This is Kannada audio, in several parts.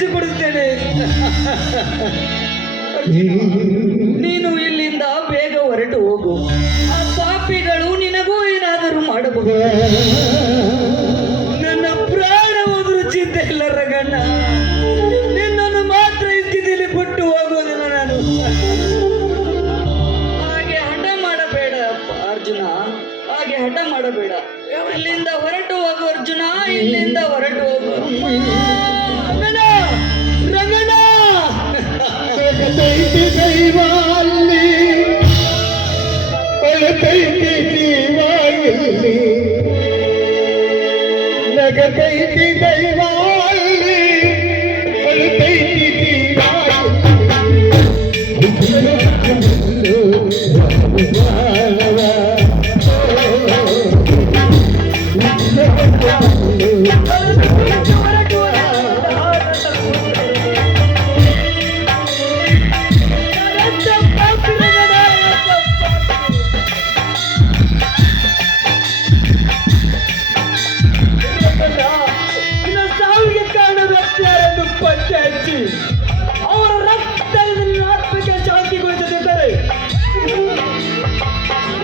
ಕಳಿಸಿಕೊಡುತ್ತೇನೆ. ನೀನು ಇಲ್ಲಿಂದ ಬೇಗ ಹೊರಟು ಹೋಗು. ಆ ಪಾಪಿಗಳು ನಿನಗೂ ಏನಾದರೂ ಮಾಡಬಹುದು. ನನ್ನ ಪ್ರಾಣ ಹೋದರೂ ಚಿಂತೆ ಇಲ್ಲ ರಗಣ್ಣ. ನಿನ್ನನ್ನು ಮಾತ್ರ ಇದ್ದಿದ್ದಲ್ಲಿ ಬಿಟ್ಟು ಹೋಗುವುದಿಲ್ಲ ನಾನು. ಹಾಗೆ ಹಠ ಮಾಡಬೇಡ ಅರ್ಜುನ, ಹಾಗೆ ಹಠ ಮಾಡಬೇಡ. ಇಲ್ಲಿಂದ ಹೊರಟು ಹೋಗು ಅರ್ಜುನ, ಇಲ್ಲಿಂದ ಹೊರಟು ಹೋಗು. ರಗಣ ದೈವಾಲಿ ಒಳತೈತಿ ಜೀವಾಲಿ ನಗತೈತಿ ದೈವಾಲಿ ಒಳತೈತಿ ಸಾವಿಗೆ ಕಾರಣದ ಪತ್ತೆ ಹಚ್ಚಿ ಅವರ ರಕ್ತದಲ್ಲಿ ಆತ್ಮಕ್ಕೆ ಶಾಂತಿಗೊಳಿಸದಿದ್ದರೆ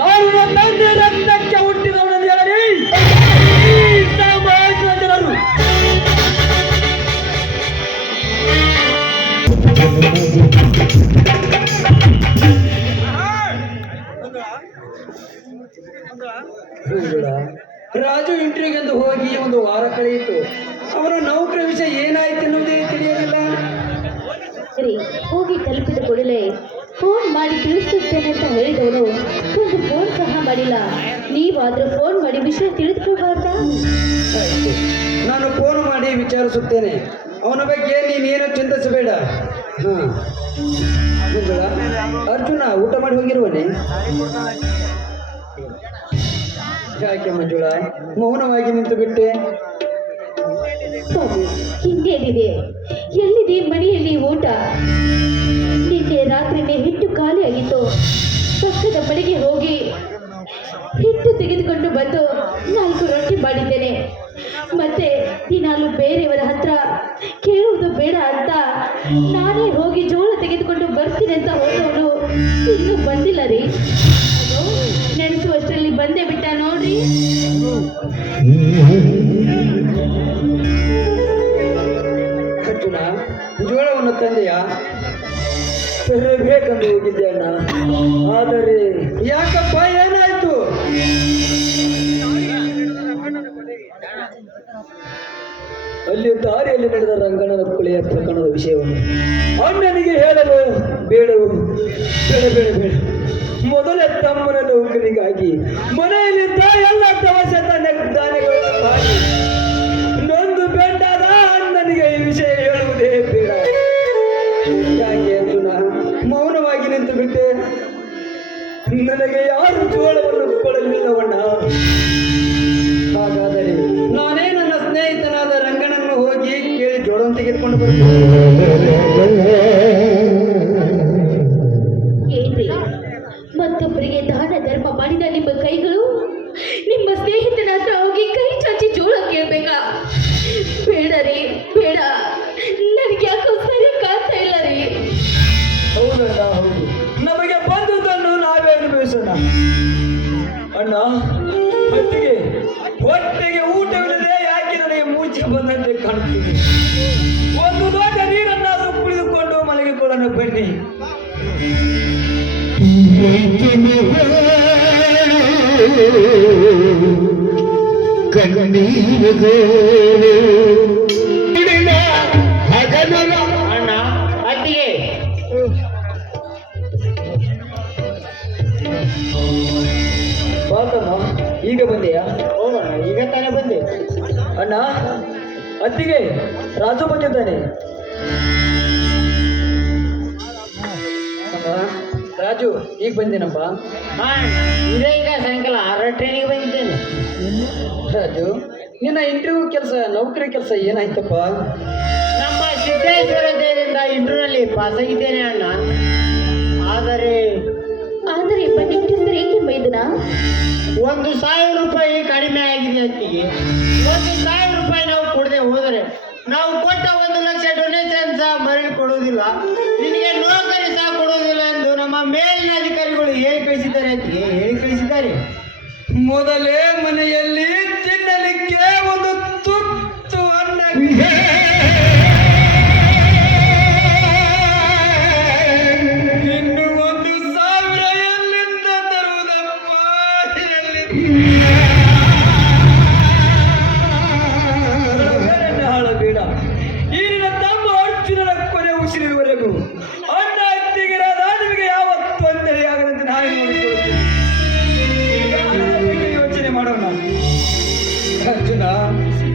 ನಾನು ನನ್ನ ರಕ್ತಕ್ಕೆ ಹುಟ್ಟಿದವನನ್ನು ಹೇಳಿ ಈ ಸಮಾಜದ ಜನರು ರಾಜು ಇಂಟರ್ವ್ಯೂಗೆಂದು ಹೋಗಿ ಒಂದು ವಾರ ಕಳೆಯಿತು. ಅವರ ನೌಕರ ವಿಷಯ ಏನಾಯ್ತು ಎನ್ನುವುದೇ ತಿಳಿಯಲಿಲ್ಲ. ಸರಿ, ಹೋಗಿ ತಲುಪಿದ ಕೂಡಲೇ ಫೋನ್ ಮಾಡಿ ತಿಳಿಸುತ್ತೇನೆ ಅಂತ ಹೇಳಿದವನು ಒಂದು ಫೋನ್ ಸಹ ಮಾಡಿಲ್ಲ. ನೀವಾದ್ರೂ ಫೋನ್ ಮಾಡಿ ವಿಷಯ ತಿಳಿದುಕೊಳ್ಬಾರ್ದಾ? ನಾನು ಫೋನ್ ಮಾಡಿ ವಿಚಾರಿಸುತ್ತೇನೆ. ಅವನ ಬಗ್ಗೆ ನೀನೇನು ಚಿಂತಿಸಬೇಡ. ಅರ್ಜುನ ಊಟ ಮಾಡಿ ಹೋಗಿರುವನೆ? ಯಾಕೆ ಮಂಜುಳ ಮೌನವಾಗಿ ನಿಂತು ಬಿಟ್ಟೆ? ಹಿಂದೇನಿದೆ, ಎಲ್ಲಿದೆ ಮನೆಯಲ್ಲಿ ಊಟ? ನಿನ್ನೆ ರಾತ್ರಿನೇ ಹಿಟ್ಟು ಖಾಲಿ ಆಗಿತ್ತು. ಪಕ್ಕದ ಮನೆಗೆ ಹೋಗಿ ಹಿಟ್ಟು ತೆಗೆದುಕೊಂಡು ಬಂದು 4 ರೊಟ್ಟಿ ಮಾಡಿದ್ದೇನೆ. ಮತ್ತೆ ದಿನಾಲು ಬೇರೆಯವರ ಹತ್ರ ಕೇಳುವುದು ಬೇಡ ಅಂತ ನಾನೇ ಹೋಗಿ ಜೋಳ ತೆಗೆದುಕೊಂಡು ಬರ್ತೀನಿ ಅಂತ ಹೋದವನು ಇನ್ನೂ ಬಂದಿಲ್ಲ ರೀ. ನೆನೆಸುವಷ್ಟರಲ್ಲಿ ಬಂದೇ ಬಿಟ್ಟ ನೋಡ್ರಿ. ಅರ್ಜುನ ಜೋಳವನ್ನು ತಂದೆಯಾ? ಬೇಕಂದು ಹೋಗಿದ್ದೆ ಅಣ್ಣ. ಆದರೆ ಯಾಕಪ್ಪ, ಏನಾಯ್ತು? ಅಲ್ಲಿ ದಾರಿಯಲ್ಲಿ ನಡೆದ ರಂಗಣ್ಣನ ಕೊಲೆಯ ಪ್ರಕರಣದ ವಿಷಯವನ್ನು ಅಣ್ಣನಿಗೆ ಹೇಳಲು ಬೇಡವು. ಬೇಡ ಬೇಡ ಬೇಡ. ಮೊದಲೇ ತಮ್ಮನ ನೌಕರಿಗಾಗಿ ಮನೆಯಲ್ಲಿದ್ದ ಎಲ್ಲ ದವಸ ಧಾನ್ಯಗಳನ್ನು ಮಾಡಿ ನೊಂದು ಬೆಂಡಾದ ಅಣ್ಣನಿಗೆ ಈ ವಿಷಯ ಹೇಳುವುದೇ ಬೇಡ. ಯಾಕೆ ಅರ್ಜುನ ಮೌನವಾಗಿ ನಿಂತು ಬಿಟ್ಟೆ? ನನಗೆ ಯಾರು ಜೋಳವನ್ನು ಕೊಡಲಿಲ್ಲವಣ್ಣ. ಹಾಗಾದರೆ ನಾನೇ ನನ್ನ ಸ್ನೇಹಿತನಾದ ರಂಗನನ್ನು ಹೋಗಿ ಕೇಳಿ ಜೋಳವನ್ನು ತೆಗೆದುಕೊಂಡು ಬರ್ತೇನೆ. ಮತ್ತೊಬ್ಬರಿಗೆ ದಾನ ಧರ್ಮ ಮಾಡಿದ ನಿಮ್ಮ ಕೈಗಳು ನಿಮ್ಮ ಸ್ನೇಹಿತನ ಹತ್ರ ಹೋಗಿ ಕೈ ಚಾಚಿ ಜೋಳ ಕೇಳ್ಬೇಕಾ? ಬೇಡ ರೀ, ಬೇಡ. ನನಗೆ ಯಾಕೋ ಸರಿ ಕಾಣ್ತಾ ಇಲ್ಲ ರೀ. ಹೌದಣ್ಣ, ಹೌದು. ನಮಗೆ ಬಂದುದನ್ನು ನಾವೇ ಅನುಭವಿಸೋಣ ಅಣ್ಣ. ಹೊಟ್ಟೆಗೆ ಊಟವಿಲ್ಲದೆ ಯಾಕೆ ನನಗೆ ಮೂರ್ಛೆ ಬಂದಂತೆ ಕಾಣುತ್ತಿದೆ. ಒಂದು ಲೋಟ ನೀರನ್ನಾದರೂ ಕುಡಿದುಕೊಂಡು ಮಲಗಿಕೊಳ್ಳೋಣ ಬನ್ನಿ. ಅಣ್ಣ ಅತ್ತಿಗೆ ಬಾತಮ್ಮ, ಈಗ ಬಂದೆಯಾ? ಹೋಗೋಣ, ಈಗ ತಾನೇ ಬಂದೆ. ಅಣ್ಣ, ಅತ್ತಿಗೆ ರಾಜು ಬಂದಿದ್ದಾನೆ. ರಾಜು ಈಗ ಬಂದೇನಪ್ಪ. ಇದೇ ಈಗ ಸಾಯಂಕಾಲ 6 ಟ್ರೈನಿಗೆ ಬಂದಿದ್ದೇನೆ. ರಾಜು, ನಿನ್ನ ಇಂಟರ್ವ್ಯೂ ಕೆಲಸ, ನೌಕರಿ ಕೆಲಸ ಏನಾಯ್ತಪ್ಪ? ನಮ್ಮ ಸಿದ್ದೇಶ್ವರ ದೇವರಿಂದ ಇಂಟರ್ವ್ಯೂನಲ್ಲಿ ಪಾಸ್ ಆಗಿದ್ದೇನೆ ಅಣ್ಣ. ಆದರೆ ಬನ್ನಿ ಏಕೆ ಬೈದನಾ? 1,000 ರೂಪಾಯಿ ಕಡಿಮೆ ಆಗಿದೆ ಅತ್ತಿಗೆ. 1,000 ರೂಪಾಯಿ ನಾವು ಕೊಡದೆ ಹೋದರೆ ನಾವು ಕೊಟ್ಟ 1 ಲಕ್ಷ ಡೊನೇಷನ್ ಕೊಡುವುದಿಲ್ಲ, ನಿನಗೆ ನೌಕರಿ ಸಹ ಕೊಡುವುದಿಲ್ಲ ಎಂದು ನಮ್ಮ ಮೇಲಿನ ಅಧಿಕಾರಿಗಳು ಹೇಳಿ ಕಳಿಸಿದ್ದಾರೆ ಹೇಳಿ ಕಳಿಸಿದ್ದಾರೆ. ಮೊದಲೇ ಮನೆಯಲ್ಲಿ ತಿನ್ನಲಿಕ್ಕೆ ಒಂದು ತುತ್ತು ಅನ್ನ ಇನ್ನು 1,000 ಎಲ್ಲಿಂದ ತರುವುದಪ್ಪ? ಹಾಳಬೇಡ. ಈ ನಿನ್ನ ತಮ್ಮ ಅರ್ಜುನನ ಕೊನೆ ಉಸಿರಿರುವವರೆಗೂ ಅಣ್ಣ ಅತ್ತಿಗೆರಾದ ನಿಮಗೆ ಯಾವ ತೊಂದರೆಯಾಗದಂತೆ ನಾನು ನೋಡಿಕೊಳ್ಳುತ್ತೇನೆ. ಈಗ ಹಣದ ಬಗ್ಗೆ ಯೋಚನೆ ಮಾಡೋಣ. ಅರ್ಜುನ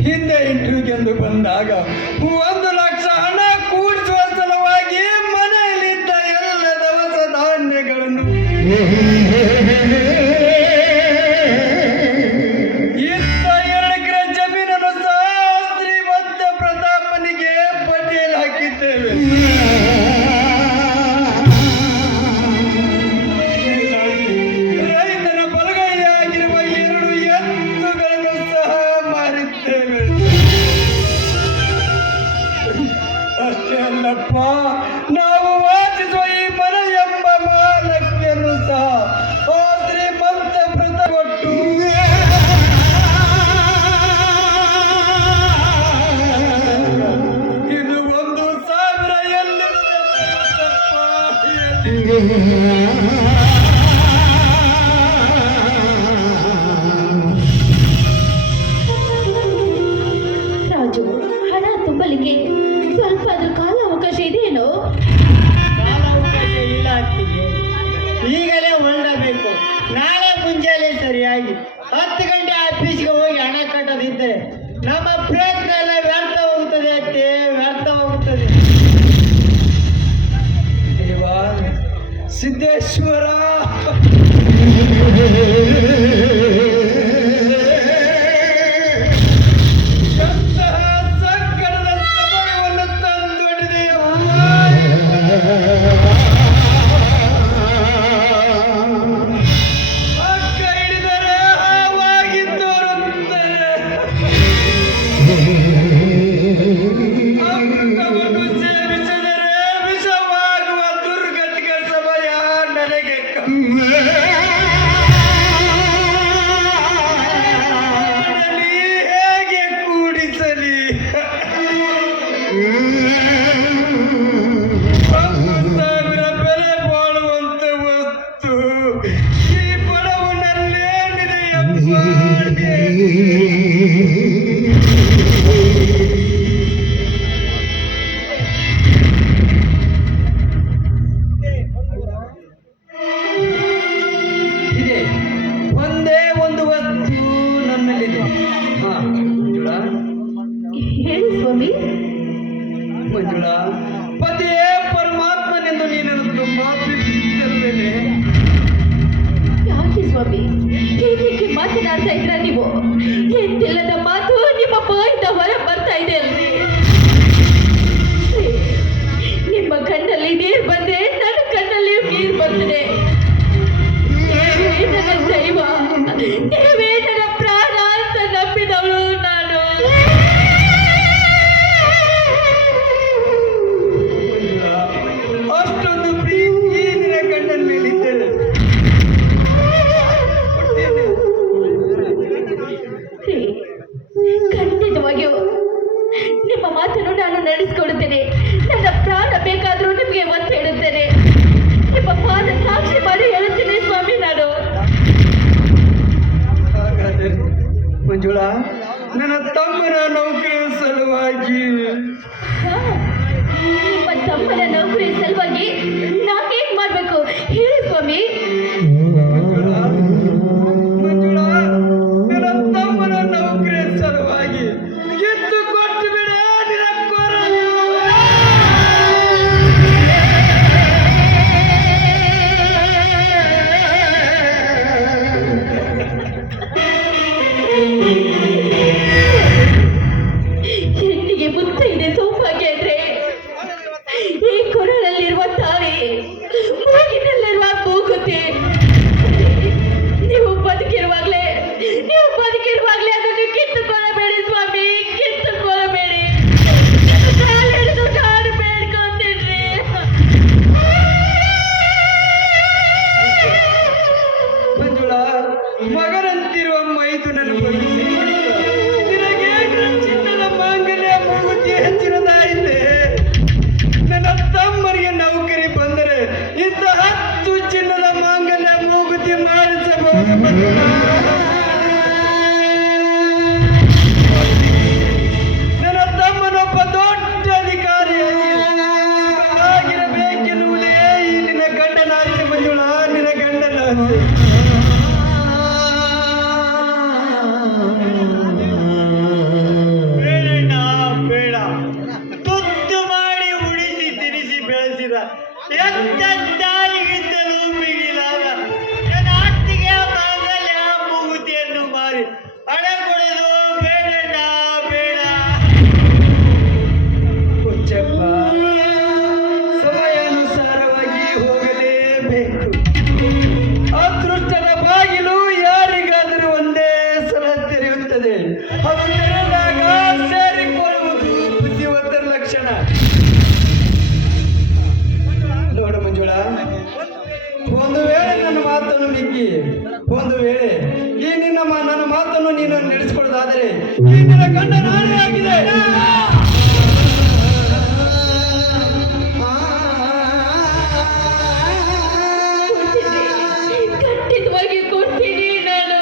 ಹಿಂದೆ ಇಂಟರ್ವ್ಯೂಗೆಂದು ಬಂದಾಗ 1 ಲಕ್ಷ ಹಣ ಕೂಡಿಸುವ ಸಲುವಾಗಿ ಮನೆಯಲ್ಲಿದ್ದ ಎಲ್ಲ ದವಸ ಧಾನ್ಯಗಳನ್ನು ಇತ್ತ 2 ಎಕರೆ ಜಮೀನನ್ನು ಸಹ ಶ್ರೀಮಂತ ಪ್ರತಾಪನಿಗೆ ಪಟ್ಟಿಯಲ್ಲಿ ಹಾಕಿದ್ದೇವೆ. ರೈತನ ಬಲಗೈಯಾಗಿರುವ 2 ಎತ್ತುಗಳನ್ನು ಸಹ ಮಾರಿದ್ದೇವೆ. ಅಷ್ಟೇ ಅಲ್ಲಪ್ಪ, ನಾವು ವಾಸಿಸುವ ಈ ಮನೆ ಎಂಬ ಮಾಲಕ್ಯನ್ನು ಸಹ ಆ ಶ್ರೀಮಂತ ಪ್ರತ ಕೊಟ್ಟು ಇದು 1,000 ಎಲ್ಲಿಂದ ತರುವುದಪ್ಪ? ರಾಜು, ಹಣ ತುಂಬಲಿಕ್ಕೆ ಸ್ವಲ್ಪ ಆದ್ರೂ ಕಾಲಾವಕಾಶ ಇದೆಯೇನೋ? ಕಾಲಾವಕಾಶ ಇಲ್ಲ ಆಗ್ತಿದೆ. ಈಗಲೇ ಹೊರಡಬೇಕು. ನಾಳೆ ಮುಂಜಾನೆ ಸರಿಯಾಗಿ 10 ಗಂಟೆ ಆಫೀಸ್ಗೆ ಹೋಗಿ ಹಣ ಕಟ್ಟದಿದ್ದರೆ ನಮ್ಮ ಪ್ರಯತ್ನ ಎಲ್ಲ ವ್ಯರ್ಥ ಹೋಗುತ್ತದೆ ಅಷ್ಟೇ, ವ್ಯರ್ಥ ಹೋಗುತ್ತದೆ. ದೇವ ಸಿದ್ದೇಶ್ವರ, ಎಂತಹ ಸಂಕಟದ ಸಮಯವನ್ನು ತಂದೊಡ್ಡಿದೆಯಪ್ಪ. ಹಗ್ಗ ಹಿಡಿದರೆ ಹಾವಾಗಿ ತೋರುತ್ತದೆ, ಅಮೃತವನ್ನು ಸೇವಿಸಿದರೆ ವಿಷವಾಗುವ ದುರ್ಗತಿಗೆ ಸಮಯ ನನಗೆ ಮಾಡಲಿ, ಹೇಗೆ ಕೂಡಿಸಲಿ? 1,000 ಬೆಲೆ ಬಾಳುವಂತ ವಸ್ತು ಈ ಬಡವನಲ್ಲೇನಿದೆಯಪ್ಪ? ಇದೆ ಒಂದೇ ಒಂದು ವಸ್ತು ನನ್ನಲ್ಲಿದೆ. ಹಾ ಮಂಜುಳಾ, ಹೇಳಿ ಸ್ವಾಮಿ. ಮಂಜುಳಾ, ಪತಿಯೇ ಪರಮಾತ್ಮನೆಂದು ನೀನನ್ನು ತುಂಬಾ ಪ್ರೀತಿಸುತ್ತೇನೆ. ಯಾಕೆ ಸ್ವಾಮಿ ಹೀಗೆ ಮಾತನಾಡ್ತಾ ಇದ್ರ ನೀವು? ಎಂತಿಲ್ಲದ ಮಾತು ನಿಮ್ಮ ಬಾಯಿಂದ ಹೊರ ಬರ್ತಾ ಇದೆ ಅಲ್ರಿ? ನಿಮ್ಮ ಕಣ್ಣಲ್ಲಿ ನೀರು ಬಂದೆ, ನನ್ನ ಕಣ್ಣಲ್ಲಿ ನೀರು ಬರ್ತದೆ. ನೀವೇ ನನ್ನ ದೈವ, ನೀವೇ ನನ್ನ ಪ್ರಾಣ ಅಂತ ನಂಬಿದವಳು ನಾನು. ಮಂಜುಳಾ, ಅಷ್ಟೊಂದು ಪ್ರೀತಿ ನಿನ್ನ ಗಂಡನ ಮೇಲಿದ್ದರೆ ಖಂಡಿತವಾಗಿಯೂ ನಿಮ್ಮ ಮಾತನ್ನು ನಾನು ನಡೆಸಿಕೊಡುತ್ತೇನೆ. ನನ್ನ ಪ್ರಾಣ ಬೇಕಾದರೂ ನಿಮಗೆ ಒತ್ತು ಹೇಳುತ್ತೇನೆ. ನಿಮ್ಮ ಪಾದ ಸಾಕ್ಷಿ ಮಾಡಿ ಹೇಳುತ್ತೇನೆ ಸ್ವಾಮಿ ನಾನು. ಹಾಗಾದರೆ ಮಂಜುಳಾ, ನನ್ನ ತಮ್ಮನ ನೌಕರಿ ಸಲುವಾಗಿ ಹಾ, ನಿಮ್ಮ ತಮ್ಮನ ನೌಕರಿ ಸಲುವಾಗಿ ನಾನೇನ್ ಮಾಡ್ಬೇಕು ಹೇಳಿ ಸ್ವಾಮಿ. ಮಂಜುಳಾ, ನನ್ನ ತಮ್ಮನ ನೌಕರಿ ಸಲುವಾಗಿ ಎತ್ತು ಕೊಟ್ಟು ಬಿಡ ನಿನ್ನ ಕೊರಳು. ಹೆಣ್ಣಿಗೆ ಮುತ್ತ ಇದೆ ಸೌಭಾಗ್ಯ ಅಂದ್ರೆ ಈ ಕೊರಳಲ್ಲಿರುವ ತಾಳಿ, ಮೂಗಿನಲ್ಲಿರುವ ಮೂಗುತಿ. ನೀವು ಬದುಕಿರುವಾಗ್ಲೇ ಅದನ್ನು ಕಿತ್ತುಕೊಳ್ಳಬೇಡಿ ಸ್ವಾಮಿ, ಕಿತ್ತುಕೊಳ್ಳಬೇಡಿ. ಕಾಲು ಹಿಡಿದು ನಾನು ಬೇಡ್ಕೊತೀನಿ. ಹರಿಸಿದ ಎಂತ ತಾಯಿಗಿಂತಲೂ ಮಿಗಿಲಾದ ನನ್ನ ಅತ್ತಿಗೆ ಮಾಂಗಲ್ಯ ಮೂಗುತಿಯನ್ನು ಮಾರಿ ಹಣ ಕೊಡೋದು ಬೇಡ ಬೇಡ. ಹುಚ್ಚಪ್ಪ, ಸಮಯಾನುಸಾರವಾಗಿ ಹೋಗಲೇಬೇಕು. ಅದೃಷ್ಟದ ಬಾಗಿಲು ಯಾರಿಗಾದರೂ ಒಂದೇ ಸಲ ತೆರೆಯುತ್ತದೆ. ಅದು ತೆರೆದಾಗ ಸೇರಿಕೊಳ್ಳುವುದು ಬುದ್ಧಿವಂತರ ಲಕ್ಷಣ. ನೋಡು ಮಂಜುಳಾ, ಒಂದು ವೇಳೆ ನನ್ನ ಮಾತನ್ನು ನಿಕ್ಕಿ, ಒಂದು ವೇಳೆ ಈ ನನ್ನ ಮಾತನ್ನು ನೀನು ನಡೆಸಿಕೊಳ್ಳೋದಾದರೆ ಈ ನಿನ್ನ ಗಂಡ ನಾನೇ ಆಗಿದೆ. ಖಂಡಿತವಾಗಿ ಕೊಡ್ತೀನಿ ನಾನು.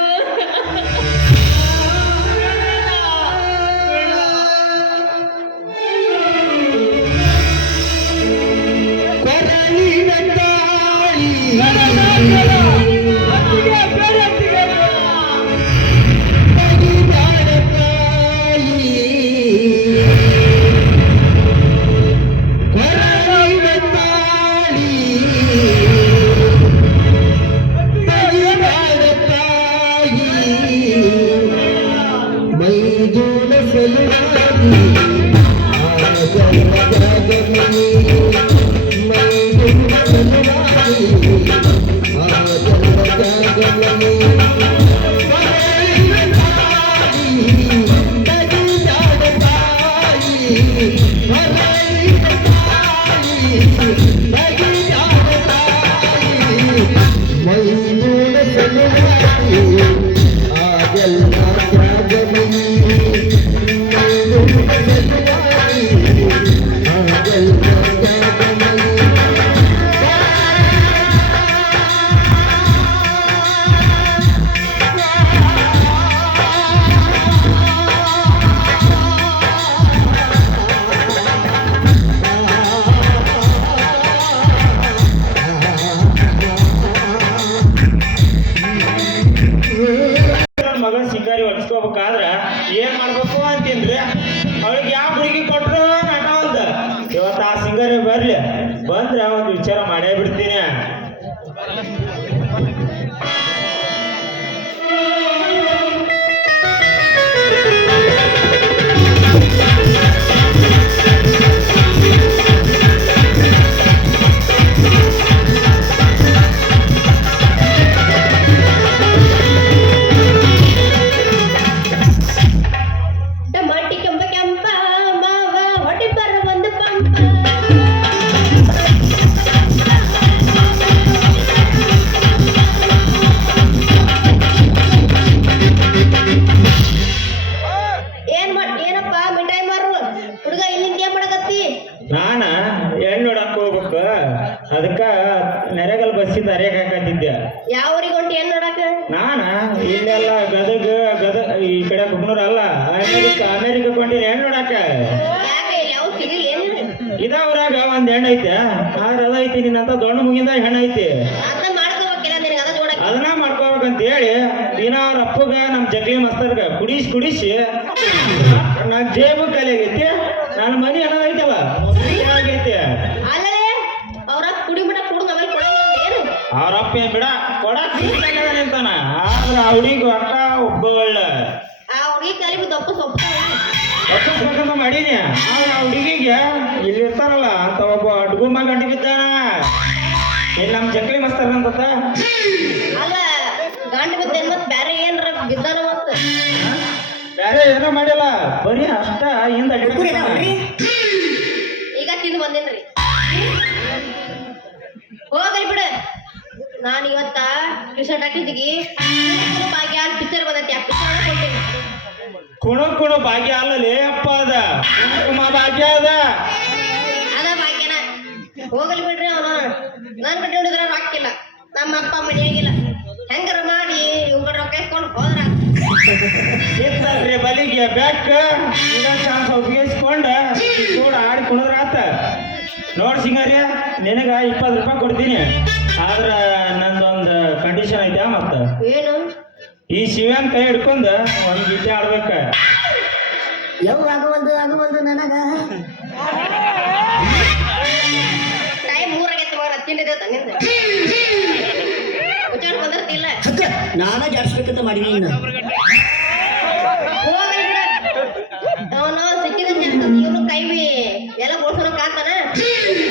ಮಗ ಶಿಕಾರಿ ಹೊಡ್ಸ್ಕೋಬೇಕಾದ್ರ ಏನ್ ಮಾಡ್ಬೇಕು ಅಂತೀನ್ರಿ. ಅವಳಿಗೆ ಯಾವ ಹುಡುಗಿ ಕೊಟ್ರು ನಟ ಒಂದ. ಇವತ್ತು ಆ ಸಿಂಗರಿ ಬರ್ಲಿ, ಬಂದ್ರೆ ಒಂದು ವಿಚಾರ ಮಾಡೇ ಬಿಡ್ತೀನಿ. ಟಮಾಟಿ ಕೆಂಪ ಕೆಂಪ ಮಾವ ಹೊಟ್ಟೆ ಬರ ಒಂದು ಪಂಪ. ಏನಪ್ಪ ಮಿಠಾಯಿ ಮಾರು ಹುಡುಗ ಇಲ್ಲಿಂದ ಏನ್ ಮಾಡಕತ್ತಿ? ನಾನ ಹೆಣ್ಣು ನೋಡಕ್ ಹೋಗ್ಬೇಕು, ಅದಕ್ಕ ನೆರೆಗಲ್ ಬಸ್ಸಿಂದ ಅರೇಕ್ ಹಾಕತ್ತಿದ್ದೆ. ಯಾವ ಊರಿಗೆ ಹೊಂಟಿ ಏನ್ ನೋಡಕ? ನಾನ ಇಲ್ಲೆಲ್ಲ ಗದಗ ಈ ಕಡೆ ಕುಗ್ನೂರ್ ಅಲ್ಲ, ಅಮೇರಿಕ ಕೊಂಡಿನಿ ಹೆಣ್ಣು ನೋಡಕ. ಯಾಕೆ ಇಲ್ಲಿ ಯಾವ ಸಿಗಿಲ್ಲ ಏನು? ಇದಾವ್ರಾಗ ಒಂದ್ ಹೆಣ್ಣು ಐತೆ, ಆದ್ರೆ ಅದೈತಿ ನಿನ್ನಂತ ದೊಡ್ಡ ಮುಗಿಂದ ಹೆಣ್ಣು ಐತಿ. ಅದನ್ನ ಮಾಡ್ಕೋಬೇಕಿಲ್ಲ ನಿನಗೆ ಅದ ನೋಡಕ. ಅದನ್ನ ಮಾಡ್ಕೋಬೇಕಂತ ಹೇಳಿ ದಿನ ಅವ್ರ ಅಪ್ಪಗ ನಮ್ ಜಗ್ಲಿ ಮಸ್ತರ್ಗ ಕುಡಿಸಿ ನನ್ ಜೇಬು ಕಲಿಯಾಗೈತಿ, ನನ್ನ ಮನಿ ಹಣ ಐತಲ್ಲ ಆಗೈತಿ. ಅಲ್ಲೇ ಅವ್ರ ಕುಡಿ ಬಿಡ ಕುಡ್ದು ಆಮೇಲೆ ಕೊಡಂಗಿಲ್ಲ ಏನು? ಅವ್ರ ಅಪ್ಪ ಏನ್ ಬಿಡ ಕೊಡಕ್ ನಿಂತಾನ, ಆದ್ರ ಆ ಹುಡುಗಿ ಅಕ್ಕ ಒಬ್ಬ ಒಳ್ಳೆ ಆ ಹುಡುಗಿ ಕಲಿಬು ದಪ್ಪ ಸೊಪ್ಪು ಒಪ್ಪಿಸ್ಬೇಕಂತ ಮಾಡೀನಿ. ಆದ್ರೆ ಆ ಹುಡುಗಿಗೆ ಇಲ್ಲಿ ಇರ್ತಾರಲ್ಲ ಅಂತ ಒಬ್ಬ ಅಡ್ಗುಮ್ಮ ಗಂಟು ಬಿದ್ದಾನ. ಇಲ್ಲಿ ನಮ್ ಜಗ್ಲಿ ಮಸ್ತರ್ ಅಂತ ಅಲ್ಲ ಗಂಟು ಬಿದ್ದ ಮತ್ ಬ್ಯಾರೆ ಏನ್ರ ಬಿದ್ದಾನ ಮತ್ತ ಬೇರೆ ಏನೋ ಮಾಡಿಲ್ಲ, ಬರೀ ಅಷ್ಟ ಹಿಂದ ಈಗ ತಿಂದು ಬಂದೇನ್ರಿ. ಹೋಗಲಿ ಬಿಡ. ನಾನು ಇವತ್ತ ಟ್ಯೂಷನ್ ಹಾಕಿದ್ದೀಗಿ ಭಾಗ್ಯ ಪಿಕ್ಚರ್ ಬಂದೈತಿ, ಆ ಪಿಕ್ಚರ್ ಕೊಟ್ಟೇನಿ. ಕುಣ ಭಾಗ್ಯ ಅಲ್ಲಲೇ ಅಪ್ಪ ಅದ ಕುಂಕುಮ ಭಾಗ್ಯ ಅದ. ಅದ ಭಾಗ್ಯನ. ಹೋಗಲಿ ಬಿಡ್ರಿ. ಅವನು ನನ್ ಕಡೆ ನೋಡಿದ್ರ ರೊಕ್ಕಿಲ್ಲ, ನಮ್ಮ ಅಪ್ಪ ಮನೆಯಾಗಿಲ್ಲ. ಹೆಂಗಾರ ಮಾಡಿ ಇವ್ ಕಡೆ ರೊಕ್ಕ ಇಸ್ಕೊಂಡು ಹೋದ್ರ ಇರ್ತಲ್ರಿ ಬಲಿಗೆ ಬೆಕ್ಕ ಚಾನ್ಸ್ ಉಪಯೋಗಿಸ್ಕೊಂಡ ಕೂಡ ಆಡಿ ಕುಣಿದ್ರ ಆತ. ನೋಡ್ ಸಿಂಗಾರ್ಯ, ನಿನಗ 20 ರೂಪಾಯಿ ಕೊಡ್ತೀನಿ, ಆದ್ರ ನಂದೊಂದು ಕಂಡೀಷನ್ ಐತೆ. ಮತ್ತ ಏನು? ಈ ಶಿವನ್ ಕೈ ಹಿಡ್ಕೊಂಡ ಒಂದ್ ಗೀತೆ ಆಡ್ಬೇಕ. ಯಾವ ಆಗುವಂದು ನನಗ ಆಯ್ತಾ ನಿಂದ ವಿಚಾರ ಬಂದಿರ್ತಿಲ್ಲ ಅಕ್ಕ ನಾನ ಜಾಡ್ಸ್ಬೇಕಂತ ಮಾಡೀನಿ ಇನ್ನ ಅವನು ಸಿಕ್ಕಿದ ಇವನು ಕೈ ಬಿ ಎಲ್ಲ ಬೋಳ್ಸೋಣಕ್ ಆಗ್ತಾನ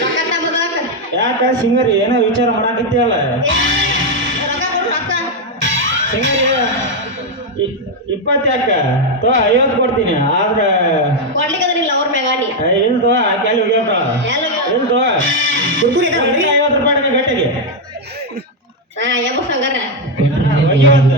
ರೊಕ್ಕ ತಗೋದಾಕ ಯಾಕ ಸಿಂಗರಿ ಏನೋ ವಿಚಾರ ಮಾಡಾಕತ್ತೀಯಲ್ಲ ರೊಕ್ಕ ಕೊಡು ರೊಕ್ಕ ಸಿಂಗರಿ 20 ಯಾಕ ತೋ 50 ಕೊಡ್ತೀನಿ ಆದ್ರ ಕೊಡ್ಲಿಕ್ಕೆ ಅದನಿಲ್ಲ ಅವ್ರ ಮ್ಯಾಗ ನೀ ಇಲ್ಲ ತೋ ಕೆಲ್ ಹೋಗ್ಯಾಕ ಎಲ್ಲ ಇಲ್ಲ ತೋ ಕುರ್ಕುರಿ ಇದಾವಲ್ರಿ? 50 ರೂಪಾಯಿ ಗಟ್ಟಿಗೆ ಹಾ ಎಬ್ಬಸ್ ಹಂಗಾರ ಹೋಗ್ಯಾವಂತ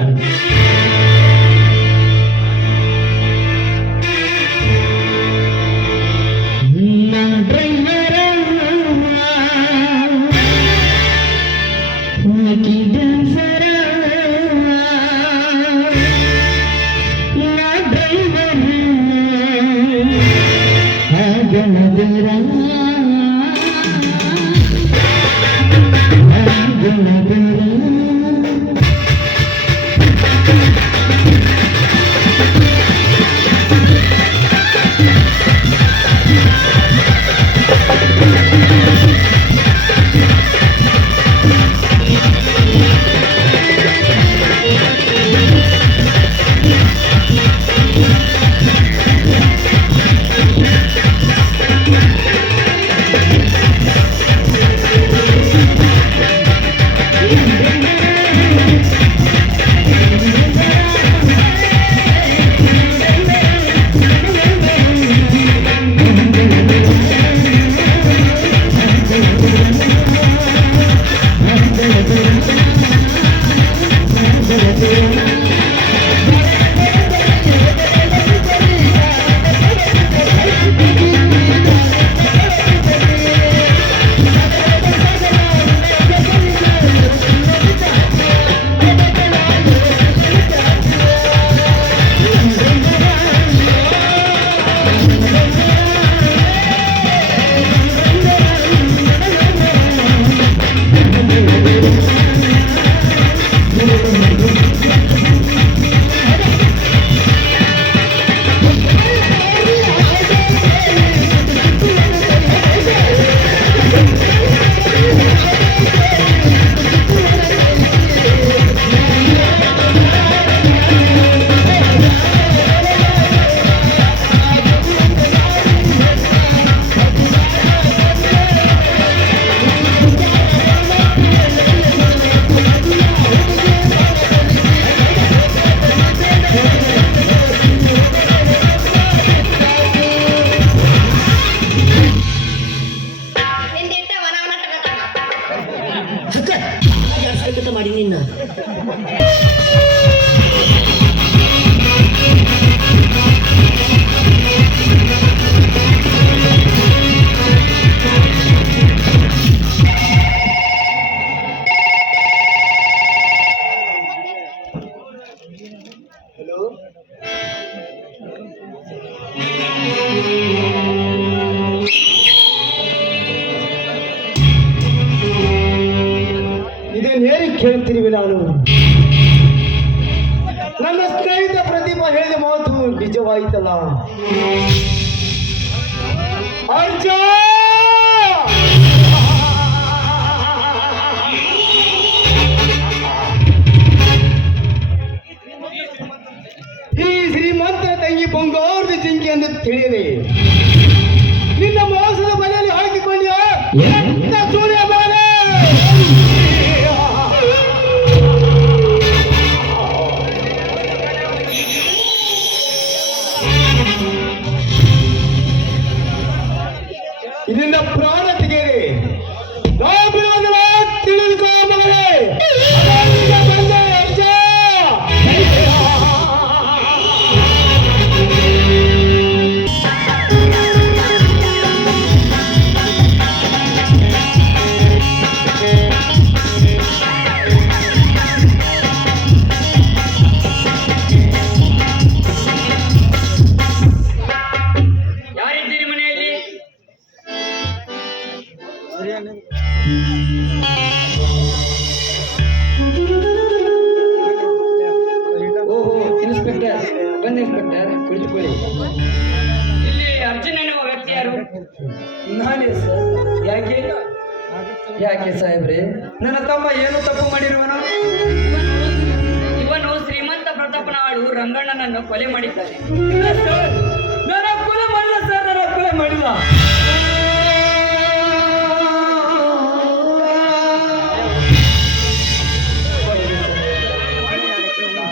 ನಿಂದಿಟ್ಟ ವನವನ ಅಕ್ಕ ಜಾಡ್ಸ್ಬೇಕಂತ ಮಾಡೀನಿ ಇನ್ನ ಇದೇನೇರಿ ಕೇಳ್ತಿರ್ವಿ ನಾನು ನನ್ನ ಸ್ನೇಹಿತ ಪ್ರತಿಭಾ ಹೇಳಿದ ಮಾತು ನಿಜವಾಯಿತಲ್ಲ ಅರ್ಜ ಈ ಶ್ರೀಮಂತ ತಂಗಿ ಬಂಗಾರದ ಜಿಂಕಿ ಎಂದು ತಿಳಿಯದೆ ನಿನ್ನ ಮೋಸದ ಮನೆಯಲ್ಲಿ ಹಾಕಿಕೊಂಡ್ಯ ಎಂತ ಸೂರ್ಯ ಬಾಲ ಇದರಿಂದ ಪ್ರಾಣ ತೆಗೆಯಿರಿ ತಿಳಿದುಕೋ ಮಗಳೇ ಬಂದ ಅರ್ಜ ಯಾರಿದ್ದೀರಿ ಮನೆಯಲ್ಲಿ? ಓಹೋ ಇನ್ಸ್ಪೆಕ್ಟರ್ ಬನ್ನಿ ಇನ್ಸ್ಪೆಕ್ಟರ್ ಕುಳಿತುಕೊಳ್ಳಿ. ಇಲ್ಲಿ ಅರ್ಜುನ್ ಎನ್ನುವ ವ್ಯಕ್ತಿ ಯಾರು? ನಾನೇ ಸರ್. ಯಾಕೆ? ಯಾಕೆ ಸಾಹೇಬ್ರೆ, ನನ್ನ ತಮ್ಮ ಏನು ತಪ್ಪು ಮಾಡಿರುವನು? ಇವನು ಶ್ರೀಮಂತ ಪ್ರತಾಪನಾಡು ರಂಗಣ್ಣನನ್ನು ಕೊಲೆ ಮಾಡಿದ್ದಾನೆ. ಇಲ್ಲ ಸರ್, ನಾನು ಕೊಲೆ ಮಾಡಿಲ್ಲ ಸರ್, ನಾನು ಕೊಲೆ ಮಾಡಿಲ್ಲ.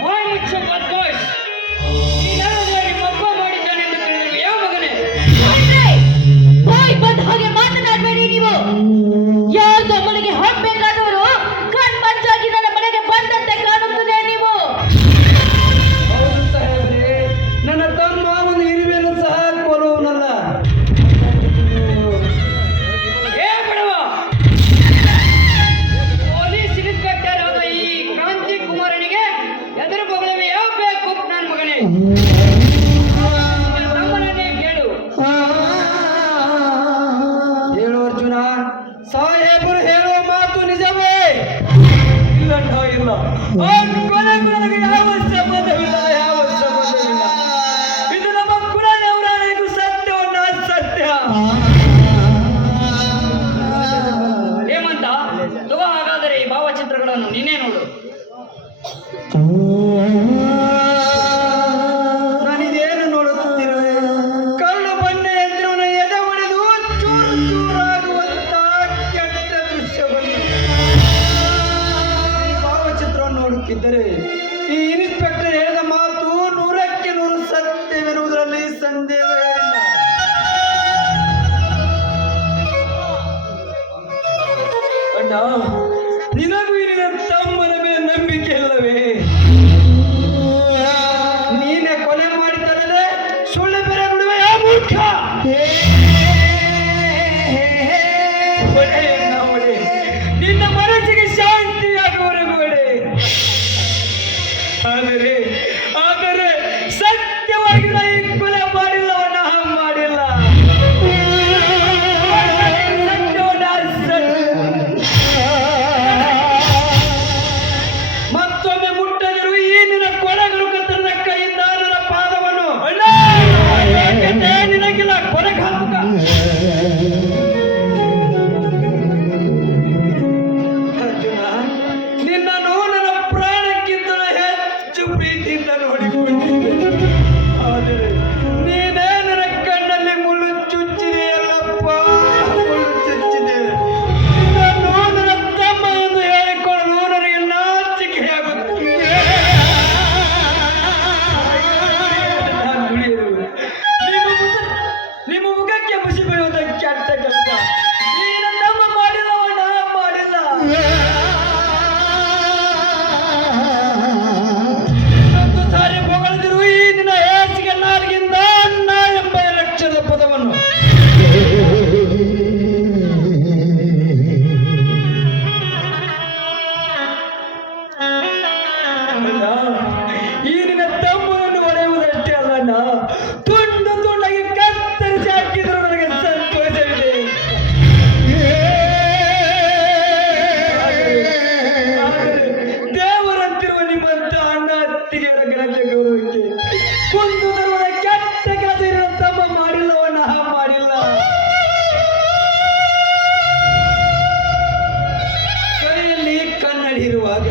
ಬಾಯ್ ಮುಚ್ಚು ಬದ್ಮಾಶ್. ನೀನಾದ್ರೆ ನಿಮ್ಮಪ್ಪ ಮಾಡಿದ್ದಾನೆ ಎಂದು ತಿಳಿದಿರುವೆ ಯಾವ ಮಗನೇ? ಬಾಯ್ ಬಂದ್ ಹಾಗೆ ಮಾತನಾಡಬೇಡಿ ನೀವು. ಯಾವುದೋ ಮನೆಗೆ ಹೋಗ್ಬೇಕಾದವರು ಕಣ್ಮಂಚಾಗಿ ನನ್ನ ಮನೆಗೆ ಬಂದಂತೆ ಕಾಣುತ್ತದೆ ನೀವು. ಹೌದು ಸಾಹೇಬ್ರೆ, ನನ್ನ ತಮ್ಮ ಒಂದು ಇರುವೆಯನ್ನು ಸಹ ಕೊಲ್ಲುವನಲ್ಲ. ಏ ಬಿಡವ, ಪೊಲೀಸ್ ಇನ್ಸ್ಪೆಕ್ಟರ್ ಆದ ಈ ಕ್ರಾಂತಿ ಕುಮಾರನಿಗೆ ಎದುರು ಬಗಲವೇ ಯಾವ ಬೇಕು ನನ್ನ ಮಗನೇ? ನಿನ್ನ ತಮ್ಮನನ್ನೇ ಕೇಳು. ಹೇಳು ಅರ್ಜುನ, ಸಾಹೇಬರು ಹೇಳುವ ಮಾತು ನಿಜವೇ? ಇಲ್ಲ ಇಲ್ಲ, ಆ ಕೊಲೆಗೂ ನನಗೆ ಯಾವ ಸಂಬಂಧವಿಲ್ಲ, ಯಾವ ಸಂಬಂಧವಿಲ್ಲ. ಇದು ನಮ್ಮ ಕುಲ ದೇವರಾಣಿಗೂ ಸತ್ಯವನ್ನ ಸತ್ಯ. ಹೇಮಂತ, ತಗೋ ಹಾಗಾದರೆ ಈ ಭಾವಚಿತ್ರಗಳನ್ನು ನೀನೇ ನೋಡು. ನಾನಿದೇನು ನೋಡುತ್ತಿರುವೆ? ಕರುಳು ಬಂಡೆ ಯಂತ್ರವನ್ನು ಎದೆ ಹೊಡೆದು ಚೂರು ಚೂರಾಗುವಂತ ಕೆಟ್ಟ ದೃಶ್ಯವನ್ನು. ಈ ಭಾವಚಿತ್ರವನ್ನು ನೋಡುತ್ತಿದ್ದರೆ ಈ ಇನ್ಸ್ಪೆಕ್ಟರ್ ಹೇಳಿದ ಮಾತು 100ಕ್ಕೆ 100 ಸತ್ಯವೆನ್ನುವುದರಲ್ಲಿ ಸಂದೇಹವೇ ಇಲ್ಲ. ಅಣ್ಣ, ನಿನಗೂ ನಿನ್ನ ತಮ್ಮನ ಮೇಲೆ ನಂಬಿಕೆ ಇಲ್ಲವೇ? ನೀನೆ ಕೊಲೆ ಮಾಡಿದರೆ ಸುಳ್ಳು ಬೇರೆ ಬಿಡುವೆ ಯಾವ ಮೂರ್ಖ? ಒಡೆ ಅಣ್ಣ, ಒಡೆ. ನಿನ್ನ ಮನಸ್ಸಿಗೆ ಶಾಂತಿಯಾಗುವವರೆಗೂ ಒಡೆ. ಆದರೆ ಆದರೆ ಸತ್ಯವಾಗಿ ನಾ ಈ ಕೊಲೆ ಮಾಡಿಲ್ಲವನ್ನ ಮಾಡಿಲ್ಲ. ಮತ್ತೊಮ್ಮೆ ಮುಟ್ಟದಿರು ಈ ನಿನ್ನ ಕೊಲೆಗಳು ಕತ್ತರದ ಕೈಯಿಂದ ನನ್ನ ಪಾದವನ್ನು ನಿನಗಿಲ್ಲ ಕೊಲೆಗೆ ಹಾಕುಕ. ಅರ್ಜುನ, ನಿನ್ನನ್ನು ನನ್ನ ಪ್ರಾಣಕ್ಕಿಂತಲೂ ಹೆಚ್ಚು ಪ್ರೀತಿಯಿಂದ ನೋಡಿಕೊಂಡಿದ್ದೆ. ಆದರೆ ನೀನೇ ನನ್ನ ಕಣ್ಣಲ್ಲಿ ಮುಳ್ಳು ಚುಚ್ಚಿದೆಯಲ್ಲಪ್ಪ, ಮುಳ್ಳು ಚುಚ್ಚಿದೆ. ನಿನ್ನನ್ನು ನನ್ನ ತಮ್ಮ ಎಂದು ಹೇಳಿಕೊಳ್ಳಲು ನನಗೆ ನಾಚಿಕೆಯಾಗುತ್ತಿದೆ. ನಾನು ಉಳಿಯುವೆ. ನಿಮ್ಮ ಮುಖಕ್ಕೆ ಮುಸಿ ಬೀಳುವುದಕ್ಕೆ ಕೆಟ್ಟ ಕೆಲಸ. ನೀನ ತಮ್ಮ ಮಾಡಿಲ್ಲವಣ್ಣ, ಮಾಡಿಲ್ಲ. ಇನ್ನೊಂದು ಸಾರಿ ಹೊಗಳಿದಿರು ಈ ನಿನ್ನ ಹೇಸಿಗೆ ನಾಲಿಗೆಯಿಂದ ಅಣ್ಣ ಎಂಬ ಲಕ್ಷಣದ ಪದವನ್ನು. ಅಣ್ಣ, ಈ ನಿನ್ನ ತಮ್ಮನನ್ನು ಹೊಡೆಯುವುದಷ್ಟೇ ಅಲ್ಲಣ್ಣ, ತುಂಡು ತುಂಡಾಗಿ ಕತ್ತರಿಸಿ ಹಾಕಿದ್ರು ನನಗೆ ಸಂತೋಷವಿದೆ. ಆದರೆ ದೇವರಂತಿರುವ ನಿಮ್ಮಂತ ಅಣ್ಣ ಅತ್ತಿಗೆಯರ ಘನತೆ ಗೌರವಕ್ಕೆ ಕುಂದು ತರುವುದ ಕೆಟ್ಟ ಕೆಲಸ ನನ್ನ ತಮ್ಮ ಮಾಡಿಲ್ಲವಣ್ಣ, ಮಾಡಿಲ್ಲ. ಕೈಯಲ್ಲಿ ಕನ್ನಡಿ ಇರುವಾಗ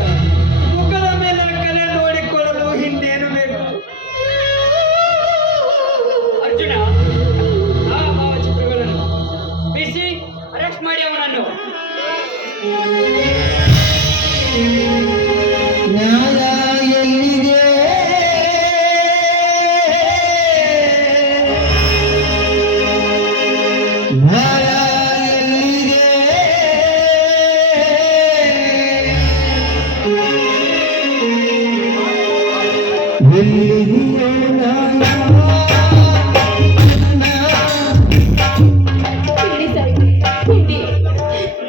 ಮುಖದ ಮೇಲೆ ಕಲೆ ನೋಡಿಕೊಳ್ಳಲು ಹಿಂದೇನು ಬೇಕು? ಅರ್ಜುನ, ಆ ಭಾವಚಿತ್ರಗಳನ್ನು ಬಿಸಿ ಅರೆಸ್ಟ್ ಮಾಡಿ ಅವನನ್ನು. ನ್ಯಾಯ ಎಲ್ಲಿದೆ? ನ್ಯಾಯ ಎಲ್ಲಿದೆ? ಎಲ್ಲಿದೆಯೋ ನ್ಯಾಯ? ಹೇಳಿ ಸಾಹೇಬ್, ಹೇಳಿ.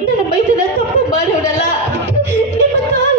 ನನ್ನ ಮೈದನ ತಪ್ಪು ಮಾಡೋಣಲ್ಲ. ನಿಮ್ಮ ಕಾಲ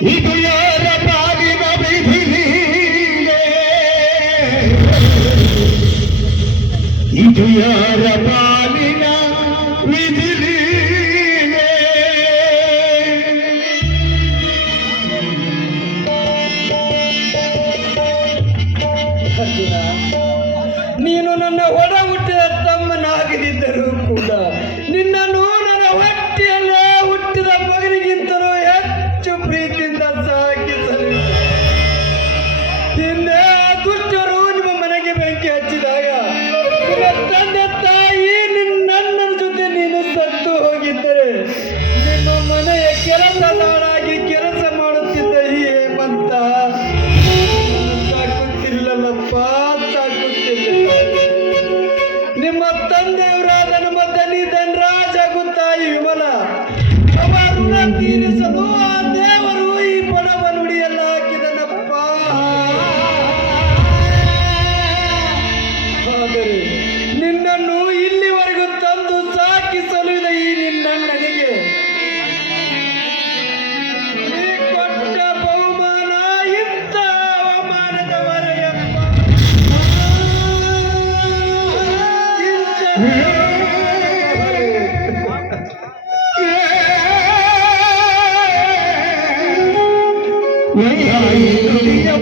ಇದು ಯಾರ ಪಾಲಿನ ವಿಧಿ ಲೀಲೆ? ಇದು ಯಾರ ಪಾಲಿನ ವಿಧಿ ಲೀಲೆ? ಅರ್ಜುನ, ನೀನು ನನ್ನ ಒಡ ಹುಟ್ಟಿದ ತಮ್ಮನಾಗದಿದ್ದರೂ ಕೂಡ ನಿನ್ನನ್ನು ನನ್ನ ಹೊಟ್ಟೆಯಲ್ಲೇ ಹುಟ್ಟಿದ ಮಗನಿಗಿಂತಲೂ ಹೆಚ್ಚು ಪ್ರೀತಿಯಿಂದ ಸಾಕಿಸಲು ಹಿಂದೆ ಆ ದುಷ್ಟರು ನಿಮ್ಮ ಮನೆಗೆ ಬೆಂಕಿ ಹಚ್ಚಿದಾಗ ನಿನ್ನ ತಂದೆ ತಾಯಿ ನನ್ನ ಜೊತೆ ನೀನು ಸತ್ತು ಹೋಗಿದ್ದರೆ ನಿಮ್ಮ ಮನೆಯ ಕೆಲಸದಾಳಾಗಿ ಕೆಲಸ ಮಾಡುತ್ತಿದ್ದ ಈ ಹೇಮಂತ ಸಾಕುತ್ತಿರಲಿಲ್ಲಪ್ಪ, ಸಾಕುತ್ತಿರಲಿಲ್ಲ. ನಿಮ್ಮ ತಂದೆಯವರಾದ ನಮ್ಮ ದನಿ ಧನರಾಜ ಗುತ್ತಾಯಿ ವಿಮಲ ಅವರನ್ನ ತೀರಿಸಲು ಆ ದೇವರು ಈ ಬಡವನ ಹುಡಿಯಲ್ಲ ಹಾಕಿದನಪ್ಪ. ಆದರೆ ನಿನ್ನನ್ನು ಇಲ್ಲಿವರೆಗೂ ತಂದು ಸಾಕಿಸಲು ಈ ನಿನ್ನಣ್ಣನಿಗೆ ನೀ ಕೊಟ್ಟ ಬಹುಮಾನ ಇಂಥ ಅವಮಾನದವರೆಯಪ್ಪ.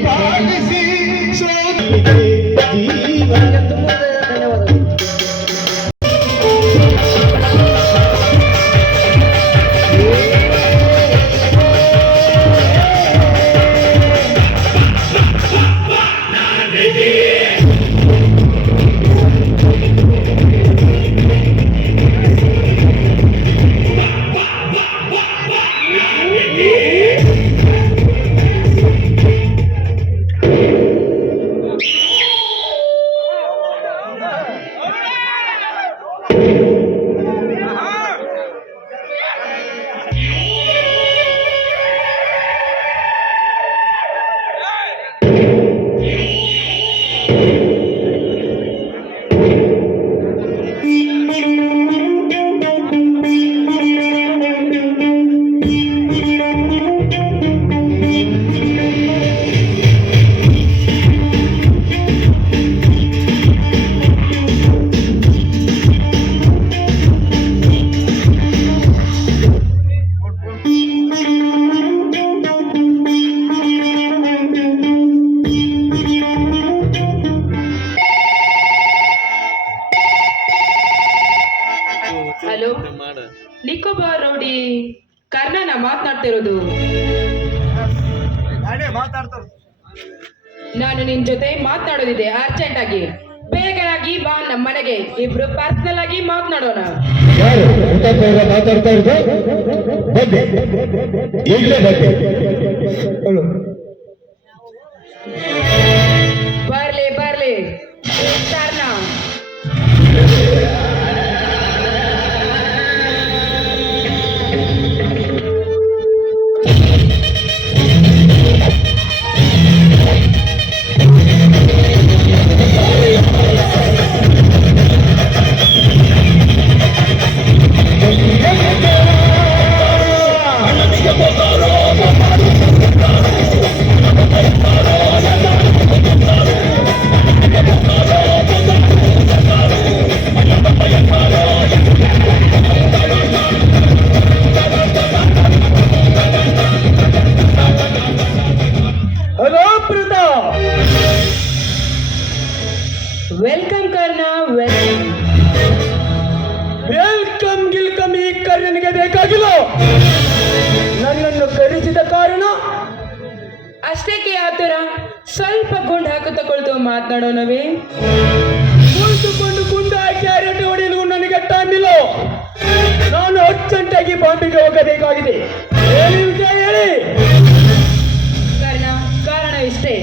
ಪಾಲಿಸಿ ಸೋತಿದೆ ಜೀವನ. ಹಲೋ, ನಿಕೋಬಾರ್ ರೋಡಿ ಕರ್ಣನ ಮಾತನಾಡ್ತಿರೋದು. ನಾನು ನಿನ್ ಜೊತೆ ಮಾತನಾಡೋದಿದೆ ಅರ್ಜೆಂಟ್ ಆಗಿ. ಬೇಗನಾಗಿ ಬಾ ನಮ್ಮ ಮನೆಗೆ, ಇಬ್ರು ಪರ್ಸನಲ್ ಆಗಿ ಮಾತನಾಡೋಣ. ಮಾತಾಡ್ತಾ ಇರೋದು ಬಗ್ಗೆ ಈಗಲೇ ಬಗ್ಗೆ ಬರ್ಲಿ ಬರ್ಲಿ Karna. Hello Pratap, welcome Karna, welcome. Welcome ಗಿಲ್ಕಮ್ ಈ ಕರ್ಣನಿಗೆ ಬೇಕಾಗಿಲ್ಲ. ನನ್ನನ್ನು ಕರೆಸಿದ ಕಾರಣ ಅಷ್ಟೇಕೆ ಆತರ ಸ್ವಲ್ಪ ಗುಂಡು ಹಾಕುತ್ತಾ ಕುಳಿತು ಮಾತನಾಡೋಣವೇ? ಕುಳಿತುಕೊಂಡು ಗುಂಡು ಹಾಕಿ ಅರಟೆ ಹೊಡೆಯಲು ನನಗೆ ಟೈಮ್ ಇಲ್ಲ. ನಾನು ಅರ್ಜೆಂಟಾಗಿ ಬಾಂಬೆಗೆ ಹೋಗಬೇಕಾಗಿದೆ. ಹೇಳಿ ವಿಷಯ ಹೇಳಿ. ಕರ್ಣ, ಕಾರಣ ಇಷ್ಟೇ.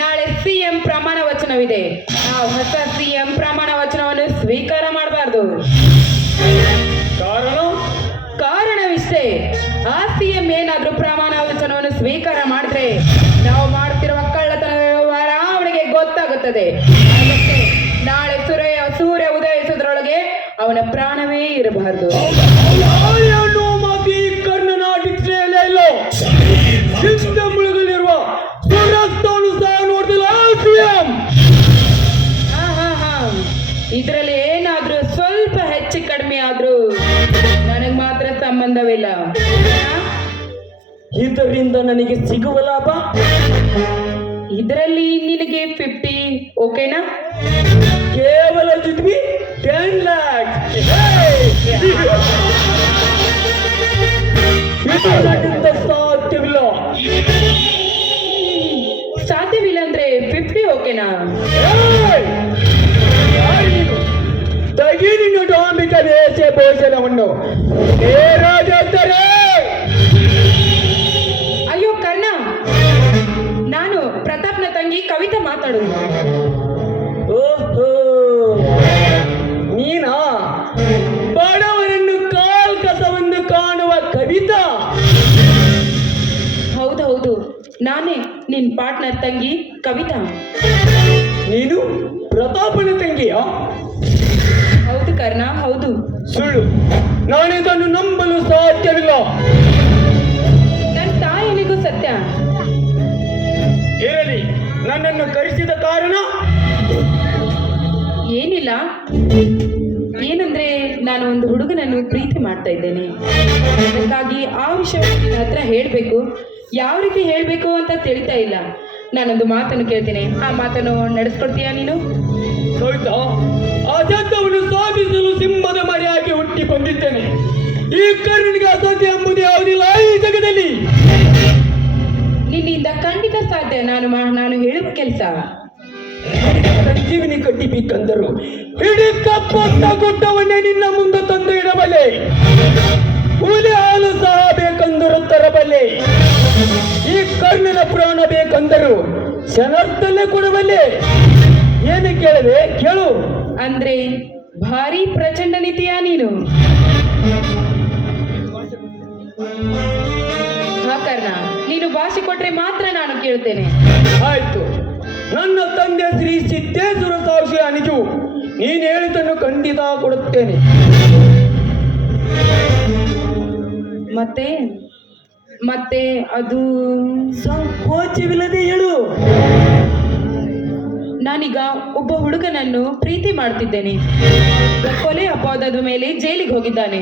ನಾಳೆ ಸಿಎಂ ಪ್ರಮಾಣ ವಚನವಿದೆ. ನಾವು ಹೊಸ ಸಿಎಂ ಪ್ರಮಾಣ ವಚನವನ್ನು ಸ್ವೀಕಾರ ಮಾಡಬಾರ್ದು. ಕಾರಣವಿಷ್ಟೇ. ಆ ಸಿಎಂ ಏನಾದ್ರೂ ಪ್ರಮಾಣ ವಚನವನ್ನು ಸ್ವೀಕಾರ ಮಾಡಿದ್ರೆ ನಾವು ಮಾಡ್ತಿರುವ ಕಳ್ಳತನದ ವ್ಯವಹಾರ ಅವನಿಗೆ ಗೊತ್ತಾಗುತ್ತದೆ. ಅದಕ್ಕೆ ನಾಳೆ ಸೂರ್ಯ ಉದಯಿಸೋದ್ರೊಳಗೆ ಅವನ ಪ್ರಾಣವೇ ಇರಬಾರದು. ಮಾತಿ ಕರ್ಣನ ಡಿಕ್ಷನರಿಯಲ್ಲೇ ಇಲ್ಲ. ಸಂಬಂಧವಿಲ್ಲ. ಇದರಿಂದ ನನಗೆ ಸಿಗುವ ಲಾಭ ಇದರಲ್ಲಿ ನಿನಗೆ 50 ಓಕೆನಾ? ಕೇವಲ ಜುಟ್ವಿ 10 lakhs. ಇದು ನನ್ನಿಂದ ಸಾಧ್ಯವಿಲ್ಲ. ಸಾಧ್ಯವಿಲ್ಲ ಅಂದ್ರೆ 50 ಓಕೆನಾ? ತಗಿ ನಿನ್ನ ಡಾಂಬಿಕ ದೇಶ ಭೋಜನವನ್ನು ಅಯ್ಯೋ ಕರ್ಣ, ನಾನು ಪ್ರತಾಪ್ನ ತಂಗಿ ಕವಿತಾ ಮಾತಾಡುದು. ಓಹೋ, ನೀನಾ ಬಡವರನ್ನು ಕಾಲ್ ಕಸವನ್ನು ಕಾಣುವ ಕವಿತಾ? ಹೌದೌದು, ನಾನೇ ನಿನ್ ಪಾರ್ಟ್ನರ್ ತಂಗಿ ಕವಿತಾ. ನೀನು ಪ್ರತಾಪನ ತಂಗಿಯಾ? ಹೌದು ಕರ್ಣ, ಹೌದು. ಸುಳ್ಳು, ನಾನಿದನ್ನು ನಂಬಲು ಸಾಧ್ಯವಿಲ್ಲ. ನನ್ನ ತಾಯಿನಿಗೂ ಸತ್ಯ. ಇರಲಿ, ನನ್ನನ್ನು ಕರೆಸಿದ ಕಾರಣ ಏನಿಲ್ಲ, ಏನಂದ್ರೆ ನಾನು ಒಂದು ಹುಡುಗನನ್ನು ಪ್ರೀತಿ ಮಾಡ್ತಾ ಇದ್ದೇನೆ. ಅದಕ್ಕಾಗಿ ಆ ವಿಷಯ ನಿನ್ನ ಹತ್ರ ಹೇಳಬೇಕು. ಯಾವ ರೀತಿ ಹೇಳಬೇಕು ಅಂತ ತಿಳಿತಾ ಇಲ್ಲ. ನಾನೊಂದು ಮಾತನ್ನು ಕೇಳ್ತೀನಿ, ಆ ಮಾತನ್ನು ನಡೆಸ್ಕೊಡ್ತೀಯಾ ನೀನು? ಕವಿತಾ, ಅಸಾಧ್ಯವನ್ನು ಸಾಧಿಸಲು ಸಿಂಹದ ಮರೆಯಾಗಿ ಹುಟ್ಟಿ ಬಂದಿದ್ದೇನೆ. ಈ ಕರ್ಣನಿಗೆ ಅಸಾಧ್ಯ ಎಂಬುದು ಯಾವುದಿಲ್ಲ ಈ ಜಗದಲ್ಲಿ. ನಿನ್ನಿಂದ ಖಂಡಿತ ಸಾಧ್ಯ. ನಾನು ಹೇಳುವ ಕೆಲಸ. ಸಂಜೀವಿನಿ ಕಟ್ಟಿಬೇಕಂದರು ಇಡೀ ಕಪ್ಪತ್ತ ಗುಡ್ಡವನ್ನೇ ನಿನ್ನ ಮುಂದೆ ತಂದು ಇಡಬಲ್ಲೆ. ಹುಲಿ ಹಾಲು ಸಹ ಬೇಕೆಂದರು ತರಬಲ್ಲೆ. ಈ ಕರ್ಣನ ಪ್ರಾಣ ಬೇಕೆಂದರು ಶನರ್ಥಲ್ಲೇ ಕೊಡಬಲ್ಲೆ. ಏನು ಕೇಳಿದೆ ಕೇಳು. ಅಂದ್ರೆ ಭಾರಿ ಪ್ರಚಂಡ ನೀತಿಯಾ ನೀನು? ಹಾ ಕರ್ಣ, ನೀನು ಭಾಷೆ ಕೊಟ್ರೆ ಮಾತ್ರ ನಾನು ಕೇಳ್ತೇನೆ. ಆಯ್ತು, ನನ್ನ ತಂದೆ ಶ್ರೀ ಸಿದ್ದೇಶ್ವರ ಸಾಕ್ಷಿ ಅನಿಜು, ನೀನು ಹೇಳಿದ್ದನ್ನು ಖಂಡಿತ ಕೊಡುತ್ತೇನೆ. ಮತ್ತೆ ಮತ್ತೆ ಅದು ಸಂಕೋಚವಿಲ್ಲದೆ ಹೇಳು. ನಾನೀಗ ಒಬ್ಬ ಹುಡುಗನನ್ನು ಪ್ರೀತಿ ಮಾಡ್ತಿದ್ದೇನೆ. ಕೊಲೆ ಅಪರಾಧದ ಮೇಲೆ ಜೈಲಿಗೆ ಹೋಗಿದ್ದಾನೆ.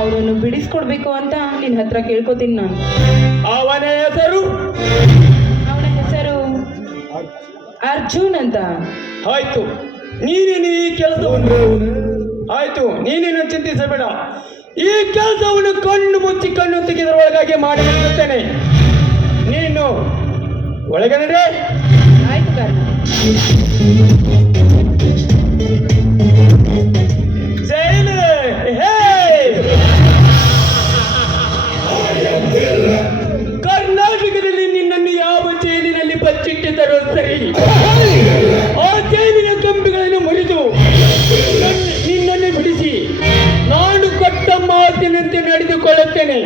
ಅವನನ್ನು ಬಿಡಿಸ್ಕೊಡ್ಬೇಕು ಅಂತ ನಿನ್ನ ಹತ್ರ ಕೇಳ್ಕೊತೀನಿ ನಾನು. ಅವನ ಹೆಸರು? ಅವನ ಹೆಸರು ಅರ್ಜುನ್ ಅಂತ. ಆಯ್ತು, ನೀನೇನು ಈ ಕೆಲಸವನ್ನು ನೀನೇನು ಚಿಂತಿಸಬೇಡ. ಈ ಕೆಲಸವನ್ನು ಕಣ್ಣು ಮುಚ್ಚಿ ಕಣ್ಣು ತೆಗೆದರ ಒಳಗಾಗಿ ಮಾಡಿಬಿಡುತ್ತೇನೆ. ನೀನು ಒಳಗೆ ನಡೆ. ಆಯ್ತು ಕರ್ಣ. ಜೈಲು ಕರ್ನಾಟಕದಲ್ಲಿ ನಿನ್ನನ್ನು ಯಾವ ಜೈಲಿನಲ್ಲಿ ಬಚ್ಚಿಟ್ಟಿದ್ದರೂ ಸರಿ, ಆ ಜೈಲಿನ ಕಂಬಿಗಳನ್ನು ಮುರಿದು ನಿನ್ನನ್ನು ಬಿಡಿಸಿ ನಾನು ಕೊಟ್ಟ ಮಾತಿನಂತೆ ನಡೆದುಕೊಳ್ಳುತ್ತೇನೆ.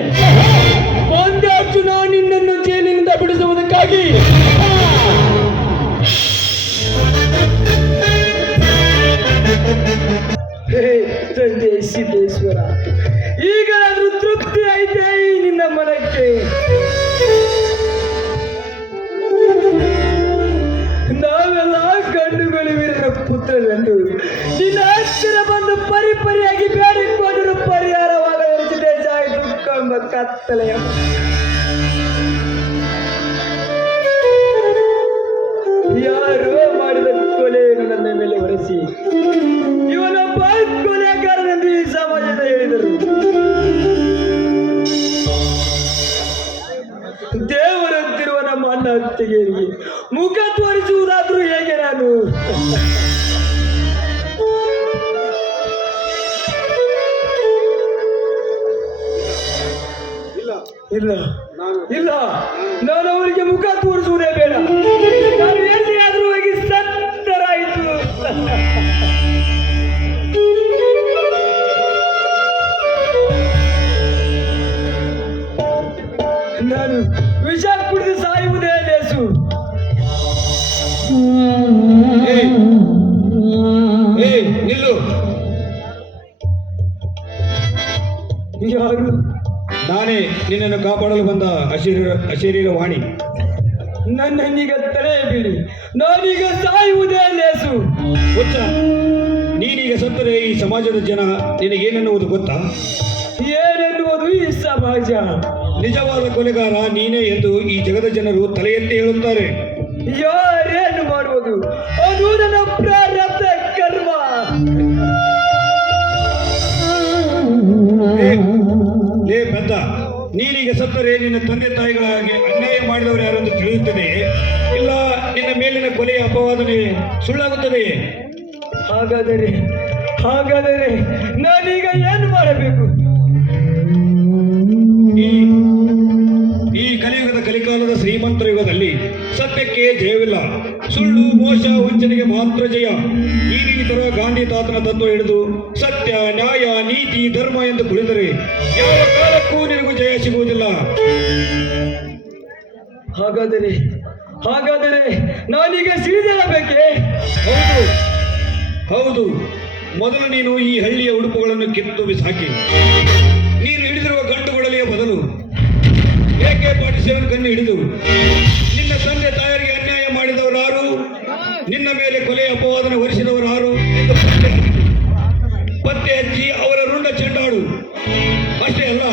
ಒಂದೇ ಅರ್ಜುನ, ನಿನ್ನನ್ನು ಜೈಲಿನಿಂದ ಬಿಡಿಸುವುದಕ್ಕಾಗಿ ತಂದೆ ಸಿದ್ದೇಶ್ವರ, ಈಗಲಾದ್ರೂ ತೃಪ್ತಿ ಐತೆ ಈ ನಿನ್ನ ಮನಕ್ಕೆ? ನಾವೆಲ್ಲ ಗಂಡುಗಳಿವಿರ ಪುತ್ರರನ್ನು ನಿನ್ನ ಹತ್ತಿರ ಬಂದು ಪರಿಪರಿಯಾಗಿ ಬೇಡಿಕೊಂಡರೂ ಪರಿಹಾರವಾಗದ ಸಿದ್ದೇಶ ದುಃಖ ಎಂಬ ಕತ್ತಲೆಯ ಯಾರೋ ಮಾಡಿದ ಕೊಲೆಯನ್ನು ನನ್ನ ಮೇಲೆ ಹೊರಿಸಿ ಇವನೊಬ್ಬ ಕೊಲೆಗಾರನೆಂದು ಈ ಸಮಾಜದ ಹೇಳಿದರು. ದೇವರಂತಿರುವ ನಮ್ಮ ಅಣ್ಣ ಅತ್ತಿಗೆಯರಿಗೆ ಮುಖ ತೋರಿಸುವುದಾದ್ರೂ ಹೇಗೆ ನಾನು? ಇಲ್ಲ ಇಲ್ಲ, ನಾನು ಅವರಿಗೆ ಮುಖ ತೋರಿಸುವುದೇ ಬೇಡ. ನಾನು ಎಲ್ಲಿಯಾದ್ರೂ ಹೋಗಿ ಸತ್ತರಾಯಿತು. ನಾನು ವಿಷ ಕುಡಿದು ಸಾಯುವುದೇ ಲೇಸು. ನಿಲ್ಲು. ಯಾರು? ನಾನೇ ನಿನ್ನನ್ನು ಕಾಪಾಡಲು ಬಂದ ಅಶರೀರ ವಾಣಿ. ನನ್ನನ್ನೀಗ ತಲೆ ಬಿಡಿ, ನಾನೀಗ ಸಾಯುವುದೇ ಲೇಸು. ಗೊತ್ತ, ನೀನೀಗ ಸತ್ತರೆ ಈ ಸಮಾಜದ ಜನ ನಿನಗೇನೆನ್ನುವುದು ಗೊತ್ತಾ? ಏನೆನ್ನುವುದು ಸಮಾಜ. ನಿಜವಾದ ಕೊಲೆಗಾರ ನೀನೇ ಎಂದು ಈ ಜಗದ ಜನರು ತಲೆ ಎತ್ತಿ ಹೇಳುತ್ತಾರೆ. ಯಾರೇನು ಮಾಡುವುದು ಅದು ನನ್ನ ಪ್ರಾರಬ್ಧ ಕರ್ಮ. ಲೇ ಪೆದ್ದ, ನೀನೀಗ ಸತ್ತರೆ ನಿನ್ನ ತಂದೆ ತಾಯಿಗಳಿಗೆ ಅನ್ಯಾಯ ಮಾಡಿದವರು ಯಾರೆಂದು ತಿಳಿಯುತ್ತದೆ, ಇಲ್ಲ ನಿನ್ನ ಮೇಲಿನ ಕೊಲೆಯ ಅಪವಾದನೆ ಸುಳ್ಳಾಗುತ್ತದೆ. ಹಾಗಾದರೆ ನಾನೀಗ ಏನು ಮಾಡಬೇಕು? ಈ ಕಲಿಯುಗದ ಕಲಿಕಾಲದ ಶ್ರೀಮಂತರ ಯುಗದಲ್ಲಿ ಸತ್ಯಕ್ಕೆ ಜಯವಿಲ್ಲ, ಸುಳ್ಳು ಮೋಸ ವಂಚನೆಗೆ ಮಾತ್ರ ಜಯ. ಈ ರೀತಿಯ ಗಾಂಧಿ ತಾತನ ತತ್ವ ಹಿಡಿದು ಸತ್ಯ ನ್ಯಾಯ ನೀತಿ ಧರ್ಮ ಎಂದು ಕುಳಿತರೆ ಯಾವ ಕಾಲಕ್ಕೂ ನಿನಗೂ ಜಯ ಸಿಗುವುದಿಲ್ಲ. ಹಾಗಾದರೆ ನಾನೀಗ ಸಿಡಿದೇಳಬೇಕೆ? ಹೌದು, ಮೊದಲು ನೀನು ಈ ಹಳ್ಳಿಯ ಉಡುಪುಗಳನ್ನು ಕಿತ್ತು ಬಿಸಾಕಿ ನೀನು ಹಿಡಿದಿರುವ ಗಂಟುಗೊಡಲಿಯ ಬದಲು AK-47 ಗನ್ನು ಹಿಡಿದು ನಿನ್ನ ತಂದೆ ತಾಯರಿಗೆ ಅನ್ಯಾಯ ಮಾಡಿದವರಾರು, ನಿನ್ನ ಮೇಲೆ ಕೊಲೆ ಅಪವಾದನೆ ಹೊರಿಸಿದವರಾರು ಎಂದು ಪತ್ತೆ ಹಚ್ಚಿ ಅವರ ರುಂಡ ಚೆಂಡಾಡು. ಅಷ್ಟೇ ಅಲ್ಲ,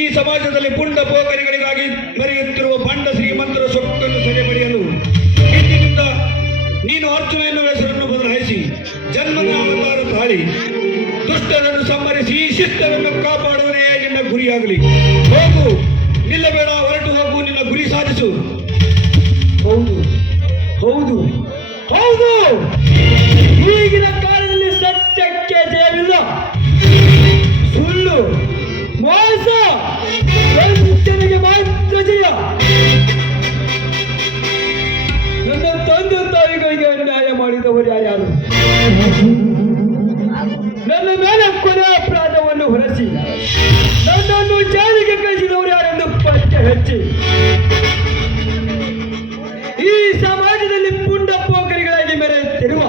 ಈ ಸಮಾಜದಲ್ಲಿ ಪುಂಡ ಪೋಖರಿಗಳಿಗಾಗಿ ಮೆರೆಯುತ್ತಿರುವ ಬಂಡ ಶ್ರೀಮಂತರ ಸೊಕ್ಕನ್ನು ಸೆರೆಪಡೆಯಲು ಇಂದಿನಿಂದ ನೀನು ಅರ್ಜುನ ಎನ್ನುವ ಹೆಸರನ್ನು ಬದಲಾಯಿಸಿ ಜನ್ಮದ ಅವತಾರ ತಾಳಿ ದುಷ್ಟರನ್ನು ಸಂಹರಿಸಿ ಶಿಷ್ಟರನ್ನು ಕಾಪಾಡುವುದೇ ನಿನ್ನ ಗುರಿಯಾಗಲಿ. ಹೋಗು, ನಿಲ್ಲಬೇಡ, ಹೊರಟು ಹೋಗು, ನಿನ್ನ ಗುರಿ ಸಾಧಿಸು. ಹೌದು, ಈಗಿನ ಕಾಲದಲ್ಲಿ ಸತ್ಯಕ್ಕೆ ಜಯವಿಲ್ಲ, ಸುಳ್ಳು ಮೋಸ ವಂಚನೆಗೆ ಮಾತ್ರ ಜಯ. ನನ್ನ ತಂದೆ ತಾಯಿಗಳಿಗೆ ಅನ್ಯಾಯ ಮಾಡಿದವರು ಯಾರ್ಯಾರು? ನನ್ನ ಮೇಲೆ ಕೊಲೆ ಅಪರಾಧವನ್ನು ಹೊರಸಿ ನನ್ನನ್ನು ಜಾರಿಗೆ ಕಳಿಸಿದವರು ಯಾರೆಂದು ಪತ್ತೆ ಹಚ್ಚಿ ಈ ಸಮಾಜದಲ್ಲಿ ಪುಂಡ ಪೋಖರಿಗಳಾಗಿ ಮೆರೆಯುತ್ತಿರುವ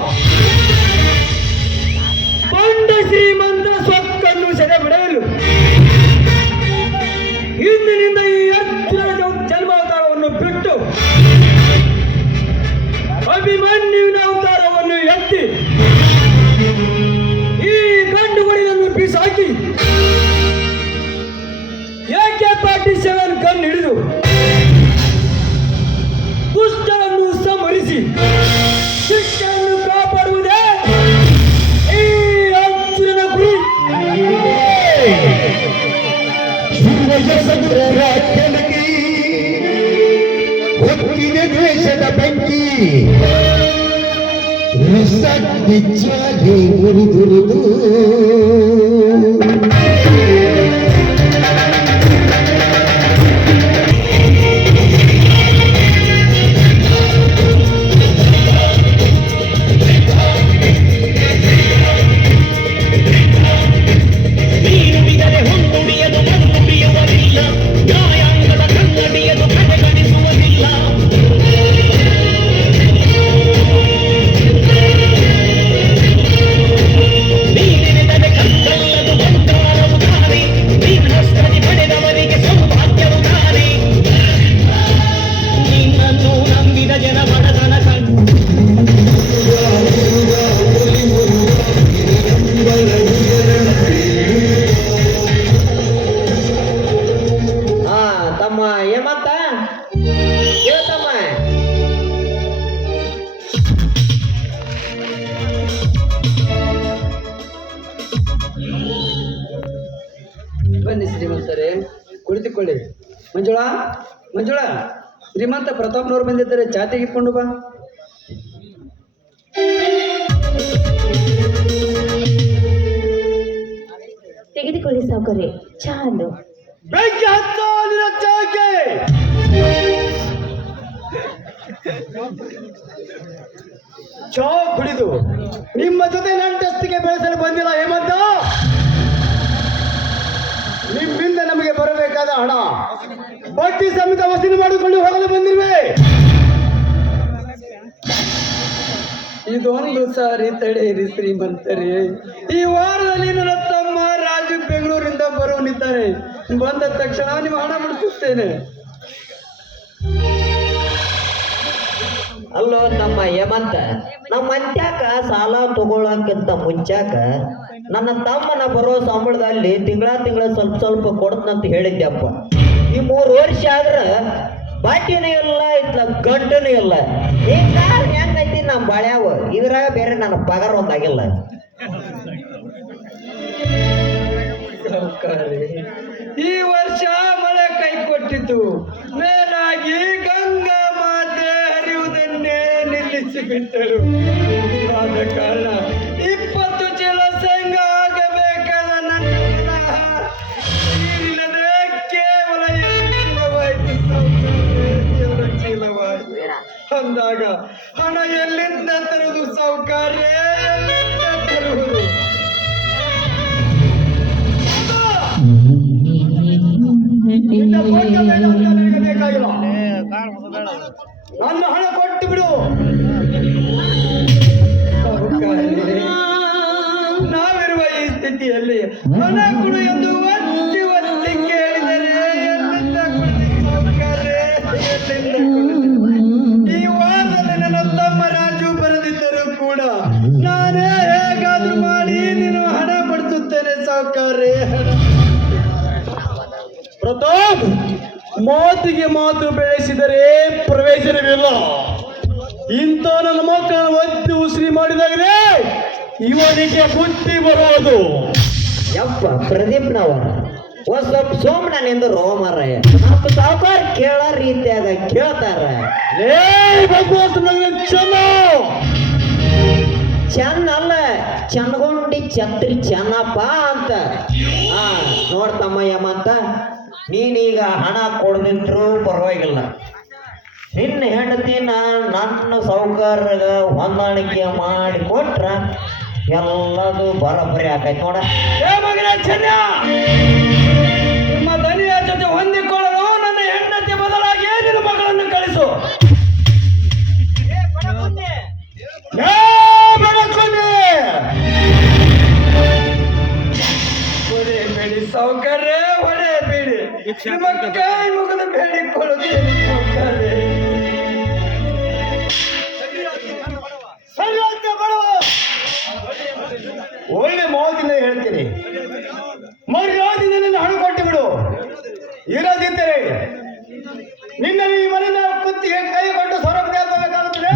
ಬಂಡ ಶ್ರೀಮಂತರ ಸೊಕ್ಕನ್ನು ಸೆರೆಬಿಡಲು ಇಂದಿನಿಂದ ಈ ಅರ್ಜುನ ಜನ್ಮಾವತಾರವನ್ನು ಬಿಟ್ಟು ಅಭಿಮನ್ಯುವಿನ ಅವತಾರವನ್ನು ಎತ್ತಿ ಈ ಗಂಡುಗಳಿಯನ್ನು ಬಿಸಾಕಿ AK-47 ಗನ್ ಹಿಡಿದು ದುಷ್ಟರನ್ನು ಸಂಹರಿಸಿ ಶಿಷ್ಟರನ್ನು ಕಾಪಾಡುವುದೇ ಈ ಅರ್ಜುನನ ಗುರಿ. ಹೊತ್ತಿನ ದ್ವೇಷದ ಬೆಂಕಿ ರಸಕ್ಕಿಚ್ಚಾಗಿ ಉರಿದುರಿದು ಬನ್ನಿ ಶ್ರೀಮಂತರೇ, ಕುಳಿತುಕೊಳ್ಳಿ. ಮಂಜುಳಾ, ಶ್ರೀಮಂತ ಪ್ರತಾಪ್ನವ್ರು ಬಂದಿದ್ದಾರೆ, ಚಾ ತೆಗೆದುಕೊಂಡು ಬಾ. ತೆಗೆದುಕೊಳ್ಳಿ ಸಾವುಕಾರೆ, ಚಾ ಅನ್ನು. ಬೆಂಕಿ ಹಚ್ಚೋ ನಿನ್ನ ಚಾಕೆ. ಚಾ ಕುಡಿದು ನಿಮ್ಮ ಜೊತೆ ನಂಟಸ್ತಿಗೆ ಬೆಳೆಸಲು ಬಂದಿಲ್ಲ ಹೇಮಂತ. ನಿಮ್ಮಿಂದ ನಮಗೆ ಬರಬೇಕಾದ ಹಣ ಬಡ್ಡಿ ಸಮೇತ ವಸೂಲಿ ಮಾಡಿಕೊಂಡು ಹೋಗಲು ಬಂದಿರುವೆ. ಇದೊಂದು ಸಾರಿ ತಡೆಯಿರಿ ಶ್ರೀಮಂತರೇ. ಈ ವಾರದಲ್ಲಿ ನನ್ನ ತಮ್ಮ ರಾಜು ಬೆಂಗಳೂರಿಂದ ಬರುವನಿದ್ದಾರೆ. ಬಂದ ತಕ್ಷಣ ನಿಮ್ಮ ಹಣ ಬಿಡಿಸುತ್ತೇನೆ. ಅಲ್ಲೋ ನಮ್ಮ ಹೇಮಂತ, ನಮ್ಮ ಮಂತ್ಯಾಕ ಸಾಲ ತಗೊಳಕ್ಕಿಂತ ಮುಂಚಾಕ ನನ್ನ ತಮ್ಮನ ಬರೋ ಸಂಬಳದಲ್ಲಿ ತಿಂಗಳ ಸ್ವಲ್ಪ ಕೊಡ್ತಂತ ಹೇಳಿದ್ದೆಪ್ಪ. ಈ 3 ವರ್ಷ ಆದ್ರೆ ಬಾಟಿನೂ ಇಲ್ಲ ಇತ್ಲ ಗಂಟನೂ ಇಲ್ಲ. ಈಗ ಹೆಂಗೈತಿ ನಮ್ಮ ಬಾಳ್ಯಾವ ಇದ್ರಾಗ ಬೇರೆ ನನ್ನ ಪಗಾರ ಒಂದಾಗಿಲ್ಲ. ಈ ವರ್ಷ ಮಳೆ ಕೈ ಕೊಟ್ಟಿತು, ಮೇಲಾಗಿ ಗಂಗಾ ಮಾತೆ ಹರಿಯುವುದನ್ನೇ ನಿಲ್ಲಿಸಿಬಿಟ್ಟರು. ಆದ ಕಾರಣ 20 ಚೀಲ ಶೇಂಗ ಆಗಬೇಕಾದ ನನ್ನ ನೀರಿಲ್ಲದೆ ಕೇವಲ 7 ಚೀಲವಾಯಿತು. ಕೇವಲ ಚೀಲವಾಯಿತು ಅಂದಾಗ ಹಣ ಎಲ್ಲಿಂದ ತರುವುದು ಸಾಹುಕಾರ್ಯ, ಎಲ್ಲಿಂದ ತರುವುದು? ಬೇಕಾಗಿಲ್ಲ, ನನ್ನ ಹಣ ಕೊಟ್ಟು ಬಿಡು. ನಾವಿರುವ ಈ ಸ್ಥಿತಿಯಲ್ಲಿ ಹಣ ಕೊಡು ಎಂದು ಒತ್ತಿ ಒತ್ತಿ ಕೇಳಿದರೆ ಎಲ್ಲಿಂದ ಕೊಡ್ತೀನಿ ಸಾಹುಕಾರ್ರೆ, ಎಲ್ಲಿಂದ ಕೊಡ್ತೀನಿ? ಈ ವಾರದಲ್ಲಿ ನನ್ನ ತಮ್ಮ ರಾಜು ಬರೆದಿದ್ದರೂ ಕೂಡ ನಾನೇ ಹೇಗಾದ್ರೂ ಮಾಡಿ ನೀನು ಹಣ ಪಡಿಸುತ್ತೇನೆ ಸಾಹುಕಾರ್ರೆ. ಪ್ರತಾಪ್, ಮಾತಿಗೆ ಮಾತು ಬೆಳೆಸಿದರೆ ಪ್ರಯೋಜನವಿಲ್ಲ. ಇಂಥ ನನ್ನ ಮಕ್ಕಳನ್ನು ಒತ್ತಿ ಉಸಿರಿ ಮಾಡಿದಾಗಲೇ ಇವನಿಗೆ ಬುದ್ಧಿ ಬರುವುದು. ಯಪ್ಪ ಪ್ರದೀಪ್ನವರ ಒಂದ್ ಸ್ವಲ್ಪ ಸೋಮಣ್ಣನಿಂದ ರೋಮರಾಯ ನಮ್ಮ ಸಾವುಕಾರ ಕೇಳೋ ರೀತಿಯಾಗ ಕೇಳ್ತಾರ. ಚೆನ್ನಲ್ಲ ಚನ್ನಗೊಂಡಿ ಛತ್ರಿ ಚೆನ್ನಪ್ಪ ಅಂತ. ನೋಡ್ತಮ್ಮ ಯಮಂತ, ನೀನೀಗ ಹಣ ಕೊಡದಿದ್ರು ಪರವಾಗಿಲ್ಲ. ನಿನ್ನ ಹೆಂಡತಿ ನನ್ನ ಸಾವುಕಾರಗ ಹೊಂದಾಣಿಕೆ ಮಾಡಿ ಕೊಟ್ರ ಎಲ್ಲದು ಬರೋಬ್ಬರಿ ಆಕೈತಿ ನೋಡ. ನಿಮ್ಮ ದನಿಯ ಜೊತೆ ಹೊಂದಿಕೊಳ್ಳಲು ನನ್ನ ಹೆಂಡತಿ ಬದಲಾಗಿ ನಿನ್ನ ಮಗಳನ್ನು ಕಳಿಸು. ಹೊಡೆಯಬೇಡಿ ಸಾವುಕಾರ್ರೆ, ಹೊಡೆಯಬೇಡಿ. ನಿಮ್ಮ ಕೈ ಮುಗಿದು ಬೇಡಿಕೊಳ್ಳುತ್ತೇನೆ ಸಾವುಕಾರ್ರೆ. ಒಳ್ಳೆ ಮಾತಿನ ಹೇಳ್ತೀನಿ, ಮರ್ಯಾದಿಂದ ನಿನ್ನ ಹಣ ಕೊಟ್ಟು ಬಿಡು. ಇರದಿದ್ದರೆ ನಿನ್ನ ಈ ಮನೆಯ ಕುತ್ತಿಗೆ ಕೈ ಕೊಟ್ಟು ಹೊರಬೇಕಾಗುತ್ತದೆ.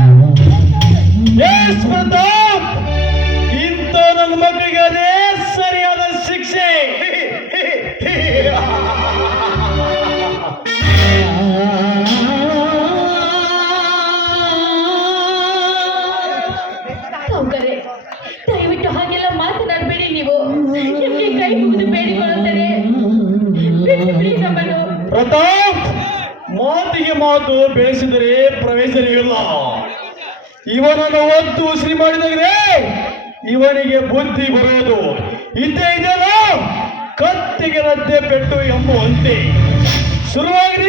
ಇಂಥ ನನ್ನ ಮಕ್ಕಳಿಗೆ ಅದೇ ಸರಿಯಾದ ಶಿಕ್ಷೆ. ಸಾವುಕಾರೆ, ದಯವಿಟ್ಟು ಹಾಗೆಲ್ಲ ಮಾತನಾಡಬೇಡಿ. ನೀವು ನಿಮಗೆ ಕೈ ಮುಗಿದು ಬೇಡಿಕೊಳ್ಳುತ್ತೇನೆ, ಬಿಟ್ಟು ಬಿಡಿ ನಮ್ಮನ್ನು. ಪ್ರತಾಪ್, ಮಾತಿಗೆ ಮಾತು ಬೆಳೆಸಿದರೆ ಪ್ರಯೋಜನವಿಲ್ಲ. ಇವನನ್ನು ಒತ್ತು ಉಸಿರಿ ಮಾಡಿದರೆ ಇವನಿಗೆ ಬುದ್ಧಿ ಬರೋದು. ಇದ್ದೇ ಇದೆಯಲ್ಲ ಕತ್ತಿಗೆ ರದ್ದೆ ಪೆಟ್ಟು ಎಂಬುವಂತೆ ಶುರುವಾಗಿ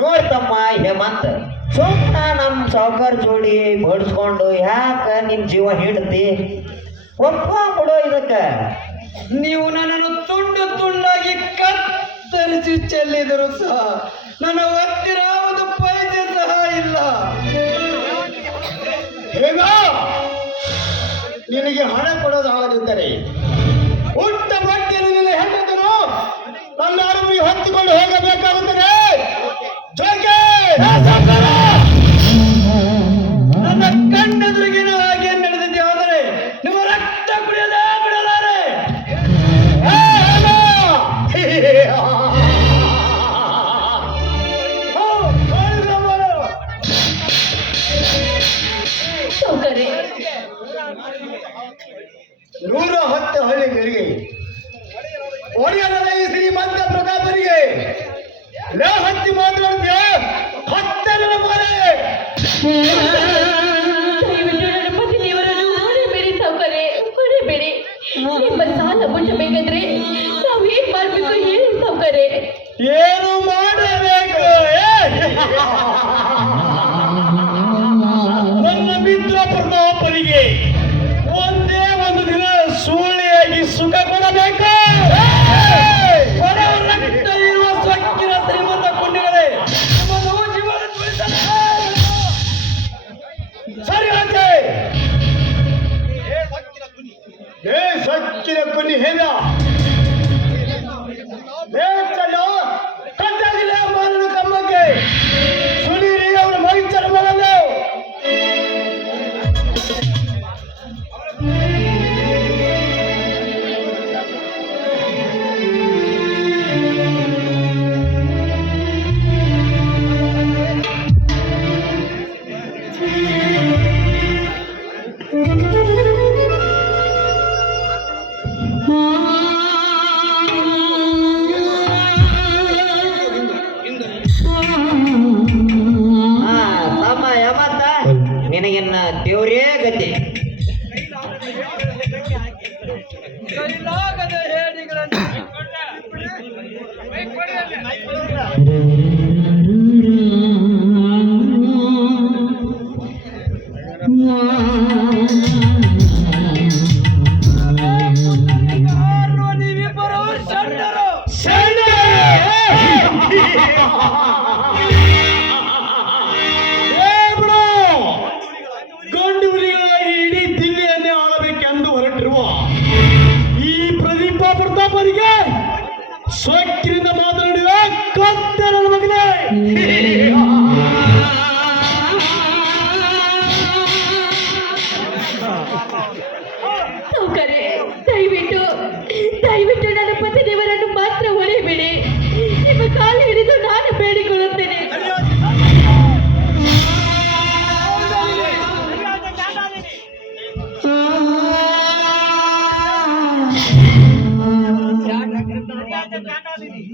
ನೋಡ್ತಮ್ಮ ಹೇಮಂತ್, ಸುಮ್ಮನ ನಮ್ಮ ಸಾವುಕಾರ ಜೋಡಿ ಬಡಿಸ್ಕೊಂಡು ಯಾಕ ನಿನ್ ಜೀವ ಹಿಡ್ತಿ? ಒಪ್ಕೊಂಡ್ಬಿಡು ಇದಕ್ಕ. ನೀವು ನನ್ನನ್ನು ತುಂಡು ತುಂಡಾಗಿ ಕತ್ತರಿಸಿ ಚೆಲ್ಲಿದರು ಸಹ ನನ್ನ ಹತ್ತಿರಾವುದು ಪೈಸೆ ಸಹ ಇಲ್ಲ. ಹೇಗ ನಿನಗೆ ಹಣ ಕೊಡೋದಾಗದಿದ್ದರೆ ಉಟ್ಟ ಬಟ್ಟೆಯನ್ನು ನಿನ್ನ ಹೆಂಡತರು ನನ್ನ ಅರಮನೆಗೆ ಹೊತ್ತಿಕೊಂಡು ಹೋಗಬೇಕಾಗುತ್ತದೆ. ನನ್ನ ಕಣ್ಣೆದುರಿಗಿನ ಹಾಗೆ ನಡೆದಿದೆ, ಆದರೆ ನಿಮ್ಮ ರಕ್ತ ಕುಡಿಯದೇ ಬಿಡಲಾರೆ. ಸಾವುಕಾರೆ, 110 ಹಳ್ಳಿಗಳಿಗೆ ಒಡೆಯನಾದ ಈ ಶ್ರೀಮಂತ ಪ್ರತಾಪರಿಗೆ ಹತ್ತಿ ಮಾತನಾಡಿದ್ಯಾ? 10 ಗತಿ. ಕೈಲಾಗದ ಹೇಡಿಗಳನ್ನು ಯಾರು ನೀವಿಬ್ಬರು ಷಂಡರು? ಗಂಡು ಹುಲಿಗಳ ಇಡೀ ದಿಲ್ಲಿಯನ್ನೇ ಆಳಬೇಕೆಂದು ಹೊರಟಿರುವ ಈ ಪ್ರದೀಪ ಪ್ರತಾಪರಿಗೆ ಸ್ವಕ್ಕಿನಿಂದ ಮಾತನಾಡಿದ ಕತ್ತರ ಮಗನೇ. ಸೌಕರ್ಯ ದಯವಿಟ್ಟು ದಯವಿಟ್ಟು ನನ್ನ ಪತಿ ದೇವರನ್ನು ಮಾತ್ರ ಹೊಳೆಯಬೇಡಿ. ನಿಮ್ಮ ಕಾಲು ಹಿಡಿದು ನಾನು ಬೇಡಿಕೊಳ್ಳುತ್ತೇನೆ.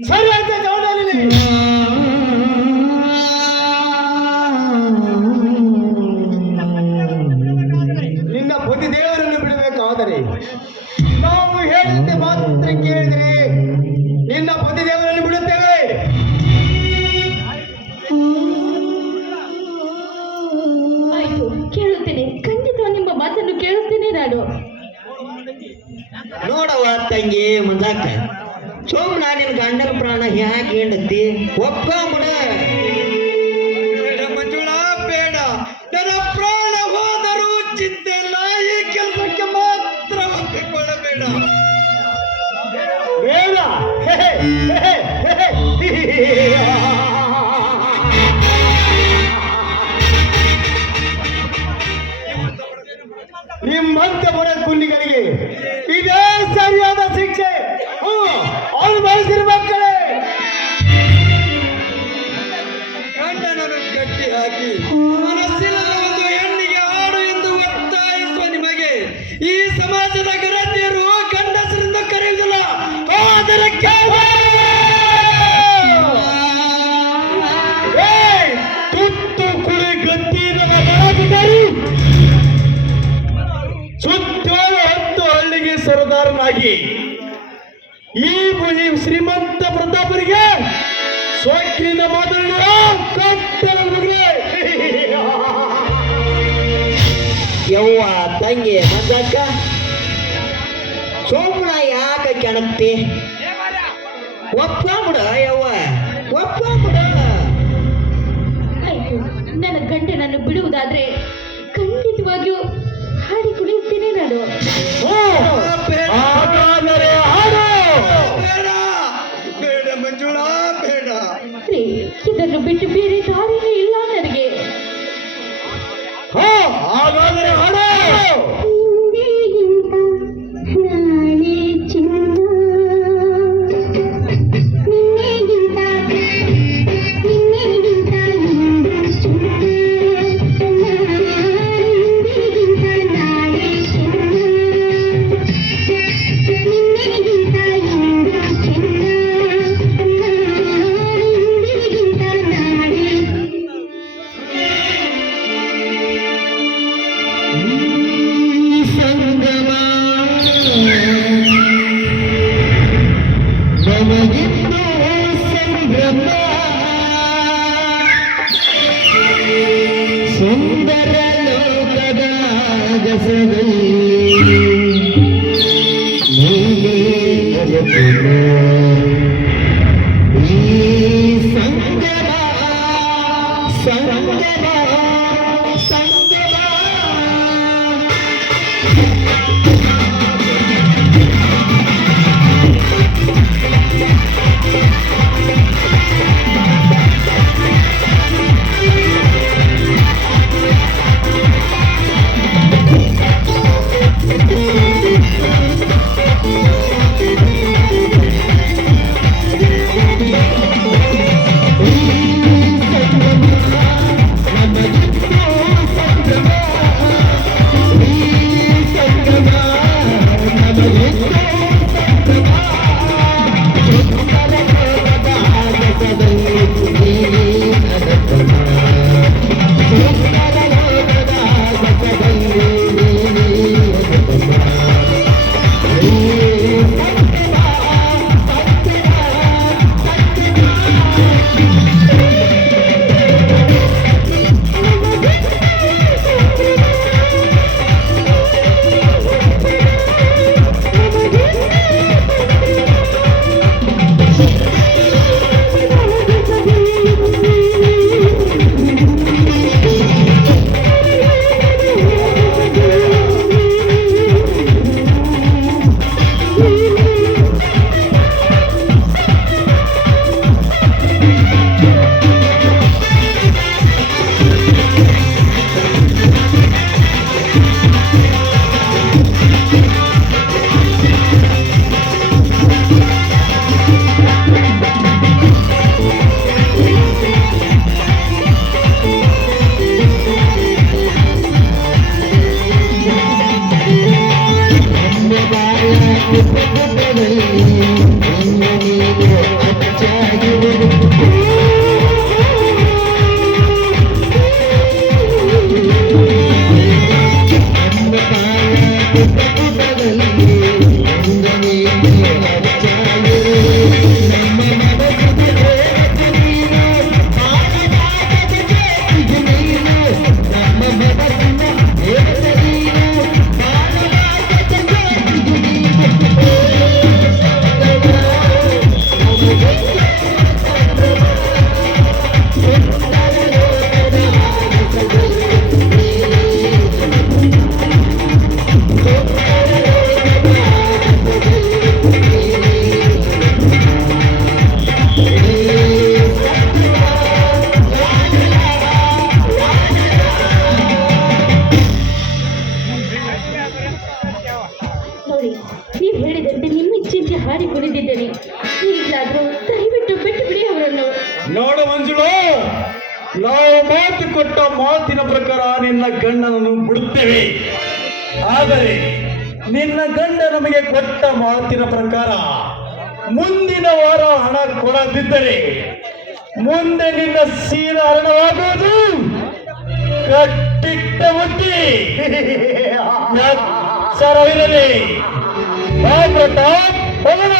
ಸರಿ ಆಯ್ತು ಚೌಡಾಲಿನಿ. ನಿನ್ನ ಪತಿ ದೇವರನ್ನು ಬಿಡಬೇಕಾದರೆ ನಾವು ಹೇಳಿದ್ದೆ ಮಾತ್ರ ಕೇಳಿದ್ರೆ ನಿನ್ನ ಪತಿ ದೇವರನ್ನು ಬಿಡುತ್ತೇವೆ. ಆಯ್ತು, ಕೇಳುತ್ತೇನೆ. ಖಂಡಿತ ನಿಮ್ಮ ಮಾತನ್ನು ಕೇಳುತ್ತೇನೆ ನಾನು. ನೋಡವ ತಂಗಿ ಮಂದಾಕ, ಸುಮ್ನ ನಿನ್ ಗಂಡನ ಪ್ರಾಣ ಯಾಕೆ ಹೇಳತ್ತಿ? ಒಪ್ಕೊಂಬಿಡ. ಬೇಡ ಮಂಜುಳಾ, ಬೇಡ. ನನ್ನ ಪ್ರಾಣ ಹೋದರೂ ಚಿಂತೆ ಇಲ್ಲ. ಈ ಕೆಲಸಕ್ಕೆ ಮಾತ್ರ ಒಪ್ಪಿಕೊಳ್ಳಬೇಡ. ಬೇಡ. ನಿಮ್ಮಂತ ಬಡ ಕುಲ್ಲಿಗಳಿಗೆ ಇದೇ ಸರಿಯಾದ ಶಿಕ್ಷೆ. ಅವನು ಬಯಸಿದ ಮಕ್ಕಳೇ. ಗಂಡನನ್ನು ಕಟ್ಟಿ ಹಾಕಿ ಮನಸ್ಸಿಲ್ಲದ ಒಂದು ಹೆಣ್ಣಿಗೆ ಆಡು ಎಂದು ಒತ್ತಾಯಿಸುವ ನಿಮಗೆ ಈ ಸಮಾಜದ ಗರತಿಯರು ಗಂಡಸರಿಂದ ಕರೆಯುವುದಿಲ್ಲ. ಆದರೆ ತುತ್ತು ಕುಳಿ ಗತ್ತಿನ ಮಗನಾಗಿದ್ದರು ಸುತ್ತೋಳು 10 ಹಳ್ಳಿಗೆ ಸರದಾರನಾಗಿ ಈ ಶ್ರೀಮಂತ ಪ್ರತಾಪರಿಗೆ ಸ್ವಕ್ಕಿನಿಂದ ಮಾತನಾಡುವ ಕತ್ತಲ ಮಗನೇ. ಯವ್ವ ತಂಗಿ ಮಂದಕ್ಕ, ಸುಮ್ನ ಯಾಕೆ ಕೆಣಕ್ತಿ? ಒಪ್ಕೊಂಬಿಡ ಯವ್ವ, ಒಪ್ಕೊಂಬಿಡ. ಆಯ್ತು, ನನ್ನ ಗಂಡನನ್ನು ಬಿಡುವುದಾದ್ರೆ ಖಂಡಿತವಾಗಿಯೂ ಹಾಡಿ ಕುಣಿಯುತ್ತೇನೆ ನಾನು. ಹಾಗಾದರೆ ಹಾಡು. ಬೇಡ, ಬೇಡ ಮಂಜುಳಾ, ಬೇಡ. ರೀ, ಇದನ್ನು ಬಿಟ್ಟು ಬೇರೆ ದಾರಿನೇ ಇಲ್ಲ ನನಗೆ. ಹಾಗಾದರೆ ಹಾಡು. ಸುಂದರ ಲೋಕದ ಗಸದಲ್ಲಿ ನೀನೇ ಜಗತ್ತಿನ ಈ ಸಂಗಮ ಸಂಗಮ ಸಂಗಮ. ನಮ್ಮ ನೋಡಿ, ನೀವು ಹೇಳಿದಂತೆ ನಿಮ್ಮ ಇಚ್ಛೆಗೆ ಹಾಡಿ ಕುಣಿದಿದ್ದೇನೆ. ಈಗಲಾದ್ರೂ ದಯವಿಟ್ಟು ಬಿಟ್ಟು ಬಿಡಿ ಅವರನ್ನು. ನೋಡು ಮಂಜುಳು, ನಾವು ಮಾತು ಕೊಟ್ಟ ಮಾತಿನ ಪ್ರಕಾರ ನಿನ್ನ ಗಂಡನನ್ನು ಬಿಡುತ್ತೇವೆ. ಆದರೆ ನಿನ್ನ ಗಂಡ ನಮಗೆ ಕೊಟ್ಟ ಮಾತಿನ ಪ್ರಕಾರ ಮುಂದಿನ ವಾರ ಹಣ ಕೊಡದಿದ್ದರೆ ಮುಂದೆ ನಿನ್ನ ಸೀನ ಹರಣವಾಗುವುದು ಕಟ್ಟಿಟ್ಟ ಬುದ್ಧಿ. ಎಚ್ಚರವಿರಲಿ. ಪ್ರತಾಪ್ ಹೋಗೋಣ.